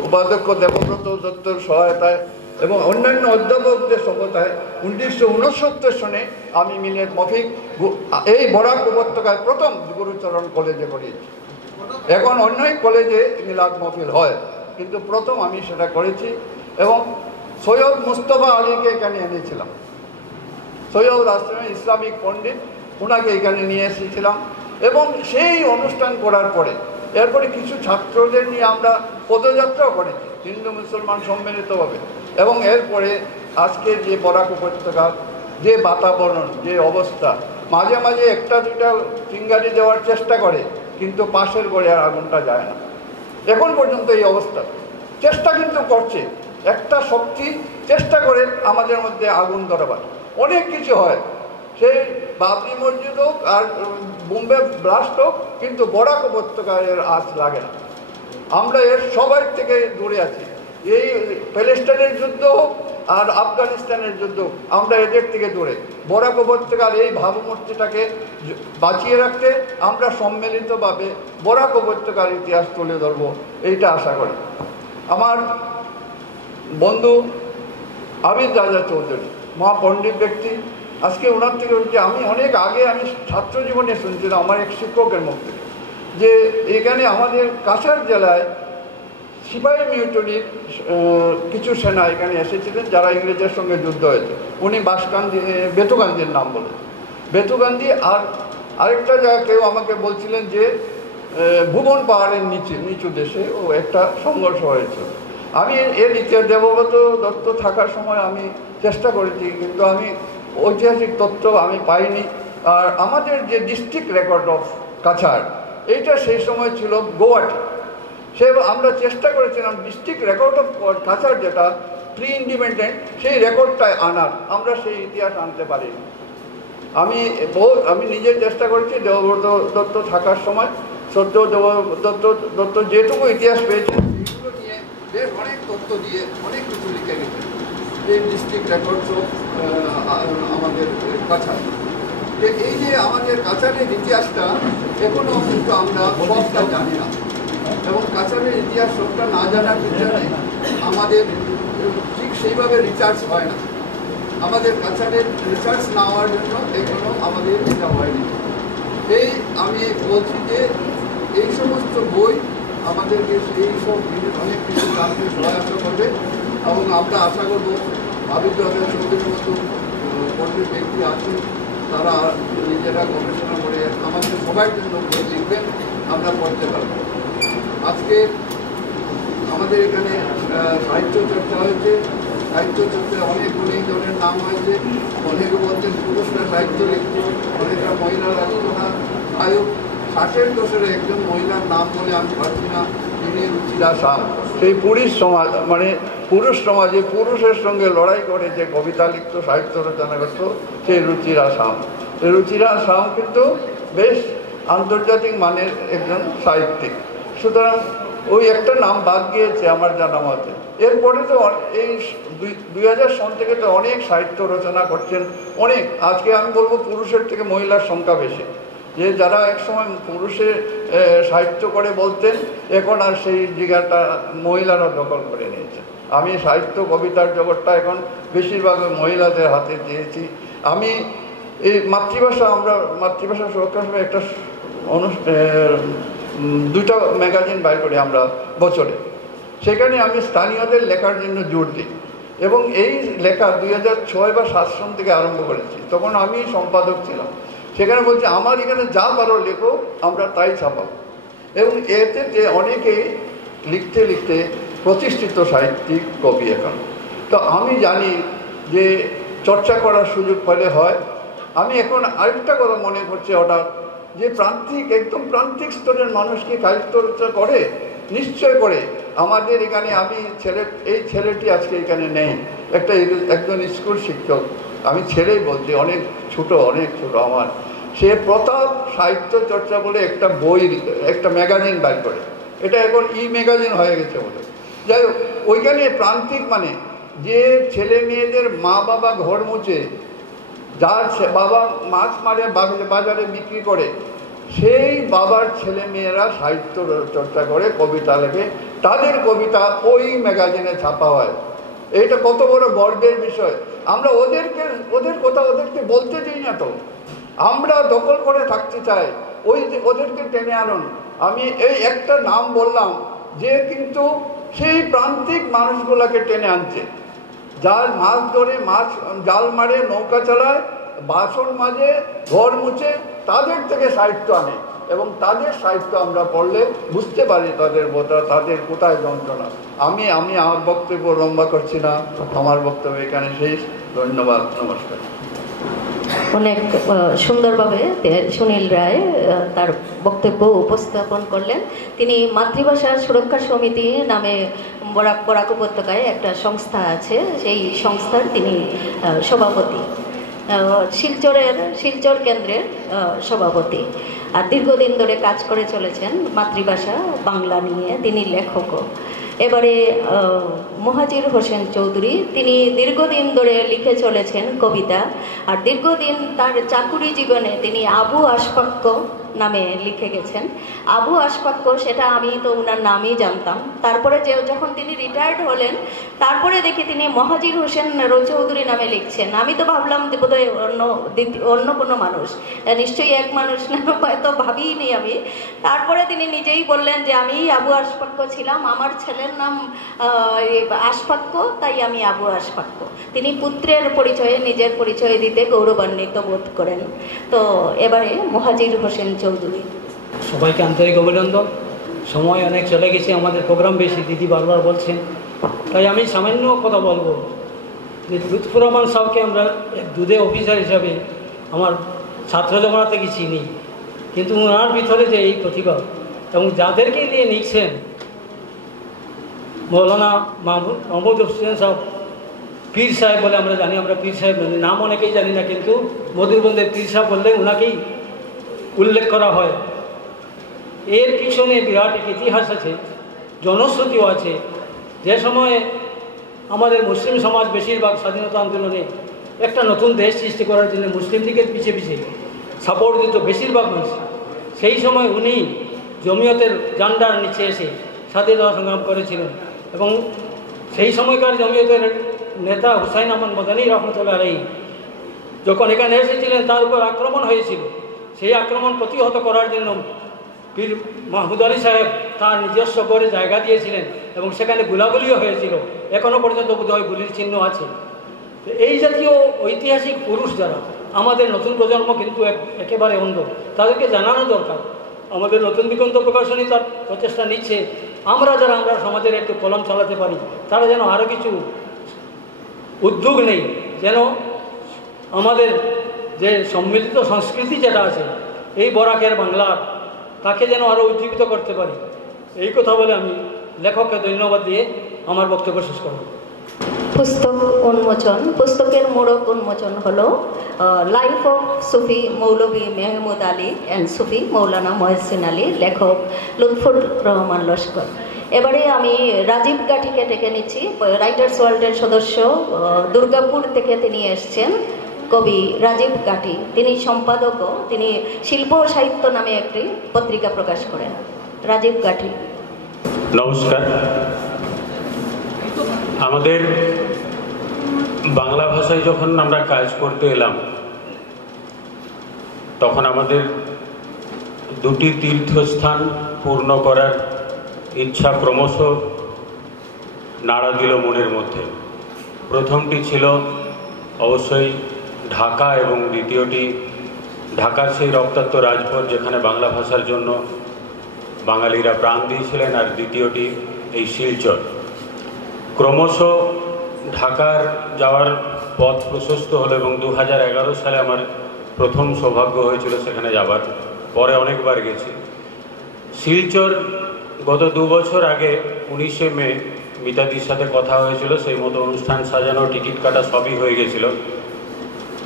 উপাধ্যক্ষ দেবব্রত দত্তর সহায়তায় এবং অন্যান্য অধ্যাপকদের সহায়তায় 1969 সনে আমি মিলাদ মহফিল এই বরাক উপত্যকায় প্রথম গুরুচরণ কলেজে করিয়েছি। এখন অন্য কলেজে মিলাদ মহফিল হয়, কিন্তু প্রথম আমি সেটা করেছি। এবং সৈয়দ মুস্তফা আলীকে এখানে এনেছিলাম, সৈয়দ আসলামের ইসলামিক পণ্ডিত, ওনাকে এখানে নিয়ে এসেছিলাম। এবং সেই অনুষ্ঠান করার পরে এরপরে কিছু ছাত্রদের নিয়ে আমরা পদযাত্রাও করেছি হিন্দু মুসলমান সম্মিলিতভাবে। এবং এরপরে আজকে যে বরাক উপত্যকার যে বাতাবরণ, যে অবস্থা, মাঝে মাঝে একটা দুইটা চিঙ্গারি দেওয়ার চেষ্টা করে, কিন্তু পাশের ঘরে আর আগুনটা যায় না। এখন পর্যন্ত এই অবস্থা, চেষ্টা কিন্তু করছে একটা শক্তি, চেষ্টা করে আমাদের মধ্যে আগুন ধরাবার। অনেক কিছু হয়, সেই বাবরি মসজিদ হোক আর বোম্বে ব্লাস্ট হোক, কিন্তু বরাক উপত্যকায় এর আঁচ লাগে না। আমরা এর সবাই থেকে দূরে আছি। এই প্যালেস্টাইনের যুদ্ধ হোক আর আফগানিস্তানের যুদ্ধ, আমরা এদের থেকে দূরে। বরাক উপত্যকার এই ভাবমূর্তিটাকে বাঁচিয়ে রাখতে আমরা সম্মিলিতভাবে বরাক উপত্যকার ইতিহাস তুলে ধরব, এইটা আশা করি। আমার বন্ধু আবিদ রাজা চৌধুরী, মহা পণ্ডিত ব্যক্তি, আজকে ওনার থেকে বলছি, আমি অনেক আগে আমি ছাত্র জীবনে শুনছিলাম আমার এক শিক্ষকের মুখ থেকে, যে এখানে আমাদের কাছাড় জেলায় সিপাহী মিউটনির কিছু সেনা এখানে এসেছিলেন, যারা ইংরেজের সঙ্গে যুদ্ধ হয়েছে। উনি বাসকান্দি, বেতুগান্ধীর নাম বলে, বেতুগান্ধী। আর আরেকটা জায়গা কেউ আমাকে বলছিলেন যে ভুবন পাহাড়ের নিচু দেশে ও একটা সংঘর্ষ হয়েছে। আমি এর ইতিহাস দেবব্রত দত্ত থাকার সময় আমি চেষ্টা করেছি, কিন্তু আমি ঐতিহাসিক তথ্য আমি পাইনি। আর আমাদের যে ডিস্ট্রিক্ট রেকর্ড অফ কাছাড়, এইটা সেই সময় ছিল গৌহাটি। আমরা চেষ্টা করেছিলাম ডিস্ট্রিক্ট রেকর্ড অফ কাছাড়, যেটা প্রি ইন্ডিপেন্ডেন্ট, সেই রেকর্ডটায় আনার, আমরা সেই ইতিহাস আনতে পারিনি। আমি নিজে চেষ্টা করেছি দেবব্রত দত্ত থাকার সময়। সদ্য দেবব্রত দত্ত যেটুকু ইতিহাস পেয়েছেন সেগুলো নিয়ে বেশ অনেক তথ্য দিয়ে অনেক কিছু লিখে গেছেন, এই ডিস্ট্রিক্ট রেকর্ডস অফ আমাদের কাছাড়। এই যে আমাদের কাছাড়ের ইতিহাসটা এখনও কিন্তু আমরা সবটা জানি না, এবং কাছাড়ের ইতিহাস সবটা না জানার পিছনে আমাদের ঠিক সেইভাবে রিসার্চ হয় না। আমাদের কাছাড়ের রিসার্চ না হওয়ার জন্য এখনো আমাদের এটা হয়নি। এই আমি বলছি যে এই সমস্ত বই আমাদেরকে এই সব অনেক কিছু জানতে সহায়তা করবে, এবং আমরা আশা করবো আবিদ রাজা চৌধুরীর মতো পণ্ডিত ব্যক্তি আছেন, তারা নিজেরা গবেষণা করে আমাদের সবার জন্য বই লিখবেন, আমরা পড়তে পারব। আজকে আমাদের এখানে সাহিত্য চর্চা হয়েছে, সাহিত্য চর্চায় অনেক জনের নাম হয়েছে। অনেকে বলছেন পুরুষরা সাহিত্য লিখছে, অনেকটা মহিলারা লিখত না। গায়ক 60-এর দশকে একজন মহিলার নাম বলে আমি পারছি না, তিনি রুচিরা শাহ। সেই পুরুষ সমাজ, মানে পুরুষ সমাজে পুরুষের সঙ্গে লড়াই করে যে কবিতা লিখত, সাহিত্য রচনা করত, সেই রুচিরা শাহ। এই রুচিরা শাহ কিন্তু বেশ আন্তর্জাতিক মানের একজন সাহিত্যিক। সুতরাং ওই একটা নাম বাদ গিয়েছে আমার জানা মতে। এরপরে তো এই 2000 সন থেকে তো অনেক সাহিত্য রচনা করছেন, অনেক। আজকে আমি বলবো পুরুষের থেকে মহিলার সংখ্যা বেশি। যে যারা একসময় পুরুষের সাহিত্য করে বলতেন, এখন আর সেই জায়গাটা মহিলারা দখল করে নিয়েছে। আমি সাহিত্য কবিতার জগৎটা এখন বেশিরভাগ মহিলাদের হাতে দিয়েছি। আমি এই আমরা মাতৃভাষা সুরক্ষার সময় একটা দুইটা ম্যাগাজিন বাইর করি আমরা বছরে। সেখানে আমি স্থানীয়দের লেখার জন্য জোর দিই, এবং এই লেখা 2006 বা 2007 সন থেকে আরম্ভ করেছি। তখন আমি সম্পাদক ছিলাম। সেখানে বলছি আমার এখানে যা পারো লেখো, আমরা তাই ছাপাবো। এবং এতে যে অনেকেই লিখতে লিখতে প্রতিষ্ঠিত সাহিত্যিক কবি এখন। তো আমি জানি যে চর্চা করার সুযোগ পেলে হয়। আমি এখন আরেকটা কথা মনে করছি হঠাৎ, যে একদম প্রান্তিক স্তরের মানুষ কি সাহিত্য চর্চা করে? নিশ্চয় করে। আমাদের এখানে এই ছেলেটি আজকে এখানে নেই, একজন স্কুল শিক্ষক। আমি ছেলেই বলছি, অনেক ছোট আমার, সে প্রতাপ সাহিত্য চর্চা বলে একটা বই, একটা ম্যাগাজিন বাইর করে, এটা এখন ম্যাগাজিন হয়ে গেছে বলে। যাই হোক, ওইখানে প্রান্তিক মানে যে ছেলে মেয়েদের মা বাবা ঘর মুছে, যার বাবা মাছ মারে বাজারে বিক্রি করে, সেই বাবার ছেলে মেয়েরা সাহিত্য চর্চা করে, কবিতা লেখে, তাদের কবিতা ওই ম্যাগাজিনে ছাপা হয়। এইটা কত বড় গর্বের বিষয়। আমরা ওদের কথা ওদেরকে বলতে দিই না তো, আমরা দখল করে থাকতে চাই, ওদেরকে টেনে আনুন। আমি এই একটা নাম বললাম যে কিন্তু সেই প্রান্তিক মানুষগুলোকে টেনে আনছে, যার মাছ ধরে, মাছ জাল মারে, নৌকা চালায়, বাসন মাজে, ঘর মুছে, তাদের থেকে সাহিত্য আনে, এবং তাদের সাহিত্য আমরা পড়লে বুঝতে পারি তাদের বোধা, তাদের কোথায় যন্ত্রণা। আমি আমার বক্তব্য লম্বা করছি না, আমার বক্তব্য এখানে শেষ। ধন্যবাদ, নমস্কার। অনেক সুন্দরভাবে সুনীল রায় তার বক্তব্য উপস্থাপন করলেন। তিনি মাতৃভাষা সুরক্ষা সমিতি নামে বরাক উপত্যকায় একটা সংস্থা আছে, সেই সংস্থার তিনি সভাপতি, শিলচর কেন্দ্রের সভাপতি, আর দীর্ঘদিন ধরে কাজ করে চলেছেন মাতৃভাষা বাংলা নিয়ে। তিনি লেখকও। এবারে মহাজির হোসেন চৌধুরী, তিনি দীর্ঘদিন ধরে লিখে চলেছেন কবিতা, আর দীর্ঘদিন তার চাকুরি জীবনে তিনি আবু আশফাক্য নামে লিখে গেছেন। আবু আশফাক্য, সেটা আমি তো ওনার নামই জানতাম। তারপরে যখন তিনি রিটায়ার্ড হলেন, তারপরে দেখি তিনি মহাজির হোসেন চৌধুরী নামে লিখছেন। আমি তো ভাবলাম বোধহয় অন্য কোনো মানুষ, নিশ্চয়ই এক মানুষ না, হয়তো ভাবিনি আমি। তারপরে তিনি নিজেই বললেন যে আমি আবু আশফাক্য ছিলাম, আমার ছেলের নাম আশফাক্য, তাই আমি আবু আশফাক্য। তিনি পুত্রের পরিচয়ে নিজের পরিচয় দিতে গৌরবান্বিত বোধ করেন। তো এবারে মহাজির হোসেন চৌধুরী। সবাইকে আন্তরিক অভিনন্দন। সময় অনেক চলে গেছে, আমাদের প্রোগ্রাম বেশি, দিদি বারবার বলছেন, তাই আমি সামান্য কথা বলবো যে লুৎফুর রহমান সাহেবকে আমরা এক দুধে অফিসার হিসাবে আমার ছাত্র জমানা থেকে চিনি, কিন্তু ওনার ভিতরে যে এই প্রতিভা এবং যাদেরকে নিয়ে লিখছেন, মৌলানা মাহমুদ হোসেন সাহেব, পীর সাহেব বলে আমরা জানি, আমরা পীর সাহেব নাম অনেকেই জানি না, কিন্তু মধুরবন্দের পীর সাহেব বললে ওনাকেই উল্লেখ করা হয়। এর পিছনে বিরাট এক ইতিহাস আছে, জনশ্রুতিও আছে। যে সময়ে আমাদের মুসলিম সমাজ বেশিরভাগ স্বাধীনতা আন্দোলনে একটা নতুন দেশ সৃষ্টি করার জন্য মুসলিম লীগের পিছিয়ে সাপোর্ট দিত বেশিরভাগ মানুষ, সেই সময় উনি জমিয়তের জান্ডার নিচে এসে স্বাধীনতা সংগ্রাম করেছিলেন। এবং সেই সময়কার জমিয়তের নেতা হুসাইন আহমদ মদানী রহমতুল্লাহ আলাইহি যখন এখানে এসেছিলেন, তার উপর আক্রমণ হয়েছিল। সেই আক্রমণ প্রতিহত করার জন্য পীর মাহমুদ আলী সাহেব তার নিজস্ব করে জায়গা দিয়েছিলেন, এবং সেখানে গুলাগুলিও হয়েছিল। এখনও পর্যন্ত বোধহয় গুলির চিহ্ন আছে। তো এই জাতীয় ঐতিহাসিক পুরুষ যারা, আমাদের নতুন প্রজন্ম কিন্তু একেবারে অন্ধ, তাদেরকে জানানো দরকার। আমাদের নতুন দিগন্ত প্রকাশনী তার প্রচেষ্টা নিচ্ছে, আমরা সমাজের একটু কলম চালাতে পারি, তারা যেন আরও কিছু উদ্যোগ নেই, যেন আমাদের যে সম্মিলিত সংস্কৃতি যেটা আছে এই বরাকের বাংলার, তাকে যেন আরও উজ্জীবিত করতে পারি। এই কথা বলে আমি লেখককে ধন্যবাদ দিয়ে আমার বক্তব্য শেষ করব। পুস্তকের মোড়ক উন্মোচন হলো life of Sufi Maulvi Mahmud Ali and Sufi Maulana Mohsin Ali, লেখক লুৎফুর রহমান লস্কর। এবারে আমি রাজীব গাঠিকে ডেকে নিচ্ছি, রাইটার্স ওয়ার্ল্ডের সদস্য, দুর্গাপুর থেকে তিনি এসছেন। কবি রাজীব গাঠি, তিনি সম্পাদকও, তিনি শিল্প সাহিত্য নামে একটি পত্রিকা প্রকাশ করেন। রাজীব গাঠি। নমস্কার। আমাদের বাংলা ভাষায় যখন আমরা কাজ করতে এলাম, তখন আমাদের দুটি তীর্থস্থান পূর্ণ করার ইচ্ছা ক্রমশ নাড়া দিল মনের মধ্যে। প্রথমটি ছিল অবশ্যই ঢাকা, এবং দ্বিতীয়টি ঢাকার সেই রক্তাক্ত রাজপথ যেখানে বাংলা ভাষার জন্য বাঙালিরা প্রাণ দিয়েছিলেন, আর দ্বিতীয়টি এই শিলচর। ক্রমশ ঢাকার যাওয়ার পথ প্রশস্ত হলো, এবং 2011 সালে আমার প্রথম সৌভাগ্য হয়েছিল সেখানে যাবার। পরে অনেকবার গেছি। শিলচর গত 2 বছর আগে 19শে মে মিতাদির সাথে কথা হয়েছিল, সেই মতো অনুষ্ঠান সাজানো, টিকিট কাটা সবই হয়ে গেছিল।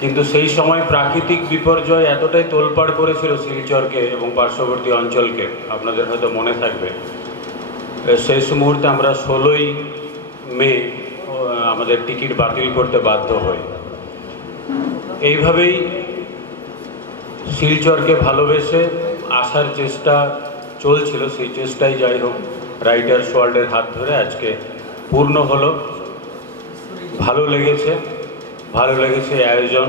কিন্তু সেই সময় প্রাকৃতিক বিপর্যয় এতটাই তোলপাড় করেছিল শিলচরকে এবং পার্শ্ববর্তী অঞ্চলকে, আপনাদের হয়তো মনে থাকবে। শেষ মুহূর্তে আমরা 16ই মে আমাদের টিকিট বাতিল করতে বাধ্য হই। এইভাবেই শিলচরকে ভালোবেসে আসার চেষ্টা চলছিল, সেই চেষ্টাই যাই হোক রাইটার্স ওয়ার্ল্ডের হাত ধরে আজকে পূর্ণ হলো। ভালো লেগেছে আয়োজন।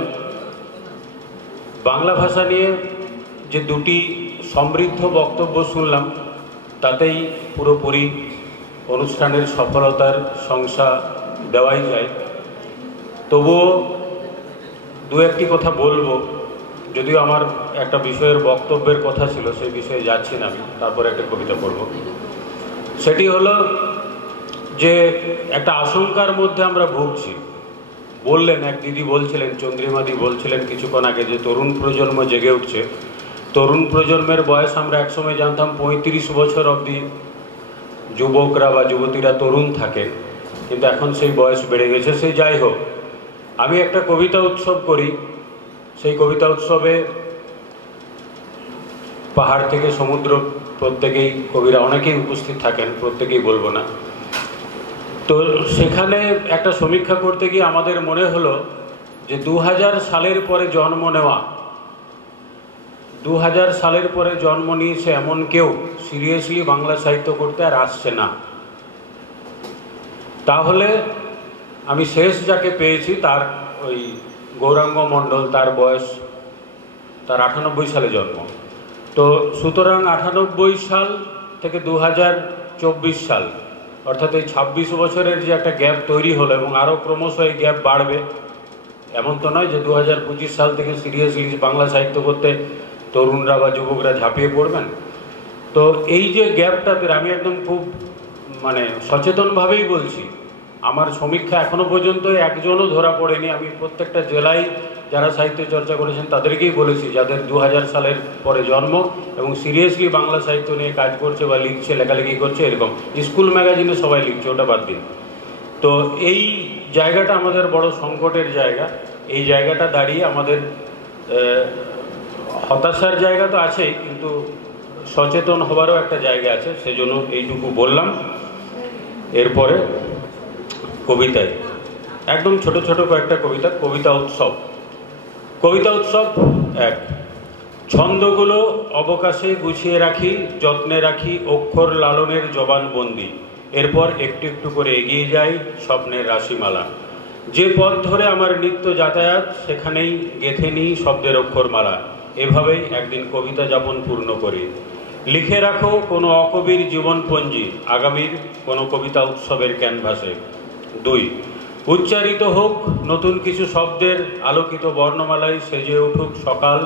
বাংলা ভাষা নিয়ে যে দুটি সমৃদ্ধ বক্তব্য শুনলাম তাতেই পুরোপুরি অনুষ্ঠানের সফলতার সংজ্ঞা দেওয়াই যায়। তবুও দু একটি কথা বলবো, যদিও আমার একটা বিষয়ের বক্তব্যের কথা ছিল, সেই বিষয়ে যাচ্ছি না আমি, তারপরে একটা কবিতা পড়ব। সেটি হলো যে একটা আশঙ্কার মধ্যে আমরা ভুগছি। বললেন, এক দিদি বলছিলেন, চন্দ্রিমাদি বলছিলেন কিছুক্ষণ আগে, যে তরুণ প্রজন্ম জেগে উঠছে। তরুণ প্রজন্মের বয়স আমরা একসময় জানতাম 35 বছর অবধি যুবকরা বা যুবতীরা তরুণ থাকেন, কিন্তু এখন সেই বয়স বেড়ে গেছে। সেই যাই হোক, আমি একটা কবিতা উৎসব করি। সেই কবিতা উৎসবে পাহাড় থেকে সমুদ্র প্রত্যেকেই কবিরা অনেকেই উপস্থিত থাকেন, প্রত্যেকেই বলবো না। তো সেখানে একটা সমীক্ষা করতে গিয়ে আমাদের মনে হলো যে 2000 সালের পরে জন্ম নেওয়া, 2000 সালের পরে জন্ম নিয়েছে এমন কেউ সিরিয়াসলি বাংলা সাহিত্য করতে আর আসছে না। তাহলে আমি শেষ যাকে পেয়েছি তার ওই গৌরাঙ্গ মণ্ডল, তার বয়স, তার 98 সালে জন্ম। তো সুতরাং 98 সাল থেকে 2024 সাল, অর্থাৎ এই 26 বছরের যে একটা গ্যাপ তৈরি হলো এবং আরও ক্রমশ এই গ্যাপ বাড়বে, এমন তো নয় যে 2025 সাল থেকে সিরিয়াসলি বাংলা সাহিত্য করতে তরুণরা বা যুবকরা ঝাঁপিয়ে পড়বেন। তো এই যে গ্যাপটাতে আমি একদম খুব সচেতনভাবেই বলছি, আমার সমীক্ষা এখনো পর্যন্ত একজনও ধরা পড়েনি। আমি প্রত্যেকটা জেলায় যারা সাহিত্য চর্চা করেছেন তাদেরকেই বলেছি, যাদের 2000 সালের পরে জন্ম এবং সিরিয়াসলি বাংলা সাহিত্য নিয়ে কাজ করছে বা লিখছে, লেখালেখি করছে, এরকম স্কুল ম্যাগাজিনে সবাই লিখছে, ওটা বাদ দিন। তো এই জায়গাটা আমাদের বড় সংকটের জায়গা। এই জায়গাটা দাঁড়িয়ে আমাদের হতাশার জায়গা তো আছেই, কিন্তু সচেতন হবারও একটা জায়গা আছে। সেজন্য এইটুকু বললাম। এরপরে কবিতায় একদম ছোট ছোট কয়েকটা কবিতা। কবিতা উৎসব। কবিতা উৎসব 1, ছন্দগুলো অবকাশে গুছিয়ে রাখি, যত্নে রাখি অক্ষর লালনের জবানবন্দি। এরপর একটু একটু করে এগিয়ে যাই স্বপ্নের রাশিমালা। যে পথ ধরে আমার নিত্য যাতায়াত, সেখানেই গেঁথে নিই শব্দের অক্ষরমালা। এভাবেই একদিন কবিতা যাপন পূর্ণ করি। লিখে রাখো কোনো অকবির জীবনপঞ্জি, আগামীর কোনো কবিতা উৎসবের ক্যানভাসে। 2, উচ্চারিত হোক নতুন কিছু শব্দের আলোকিত বর্ণমালায় সেজে উঠুক সকাল।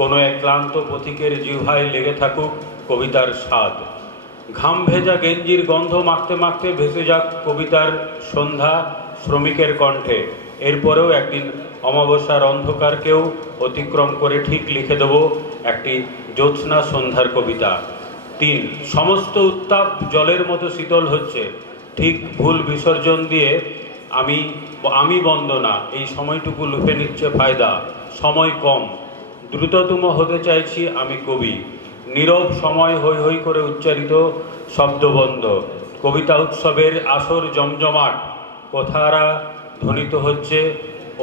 কোনো এক ক্লান্ত পথিকের জিহ্বায় লেগে থাকুক কবিতার স্বাদ। ঘাম ভেজা গেঞ্জির গন্ধ মাখতে মাখতে ভেসে যাক কবিতার সন্ধ্যা শ্রমিকের কণ্ঠে। এরপরেও একদিন অমাবস্যার অন্ধকারকেও অতিক্রম করে ঠিক লিখে দেব একটি জ্যোৎস্না সন্ধ্যার কবিতা। 3, সমস্ত উত্তাপ জলের মতো শীতল হচ্ছে, ঠিক ভুল বিসর্জন দিয়ে আমি বন্দনা। এই সময়টুকু লুফে নিচ্ছে ফায়দা, সময় কম, দ্রুততম হতে চাইছি আমি কবি। নীরব সময় হৈ হৈ করে উচ্চারিত শব্দবন্ধ। কবিতা উৎসবের আসর জমজমাট, কথারা ধ্বনিত হচ্ছে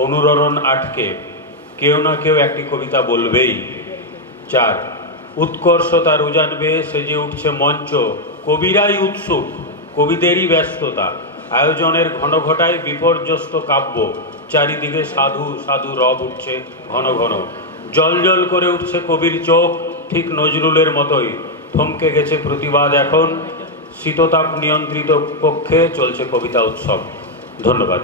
অনুরণন আটকে। কেউ না কেউ একটি কবিতা বলবেই। 4, উৎকর্ষতার উজান বেয়ে সেজে উঠছে মঞ্চ, কবিরাই উৎসুক, কবিদেরই ব্যস্ততা। আয়োজনের ঘনঘটায় বিপর্যস্ত কাব্য, চারিদিকে সাধু সাধু রব উঠছে ঘন ঘন। জল জল করে উঠছে কবির চোখ, ঠিক নজরুলের মতোই। থমকে গেছে প্রতিবাদ এখন, শীততাপ নিয়ন্ত্রিত কক্ষে চলছে কবিতা উৎসব। ধন্যবাদ।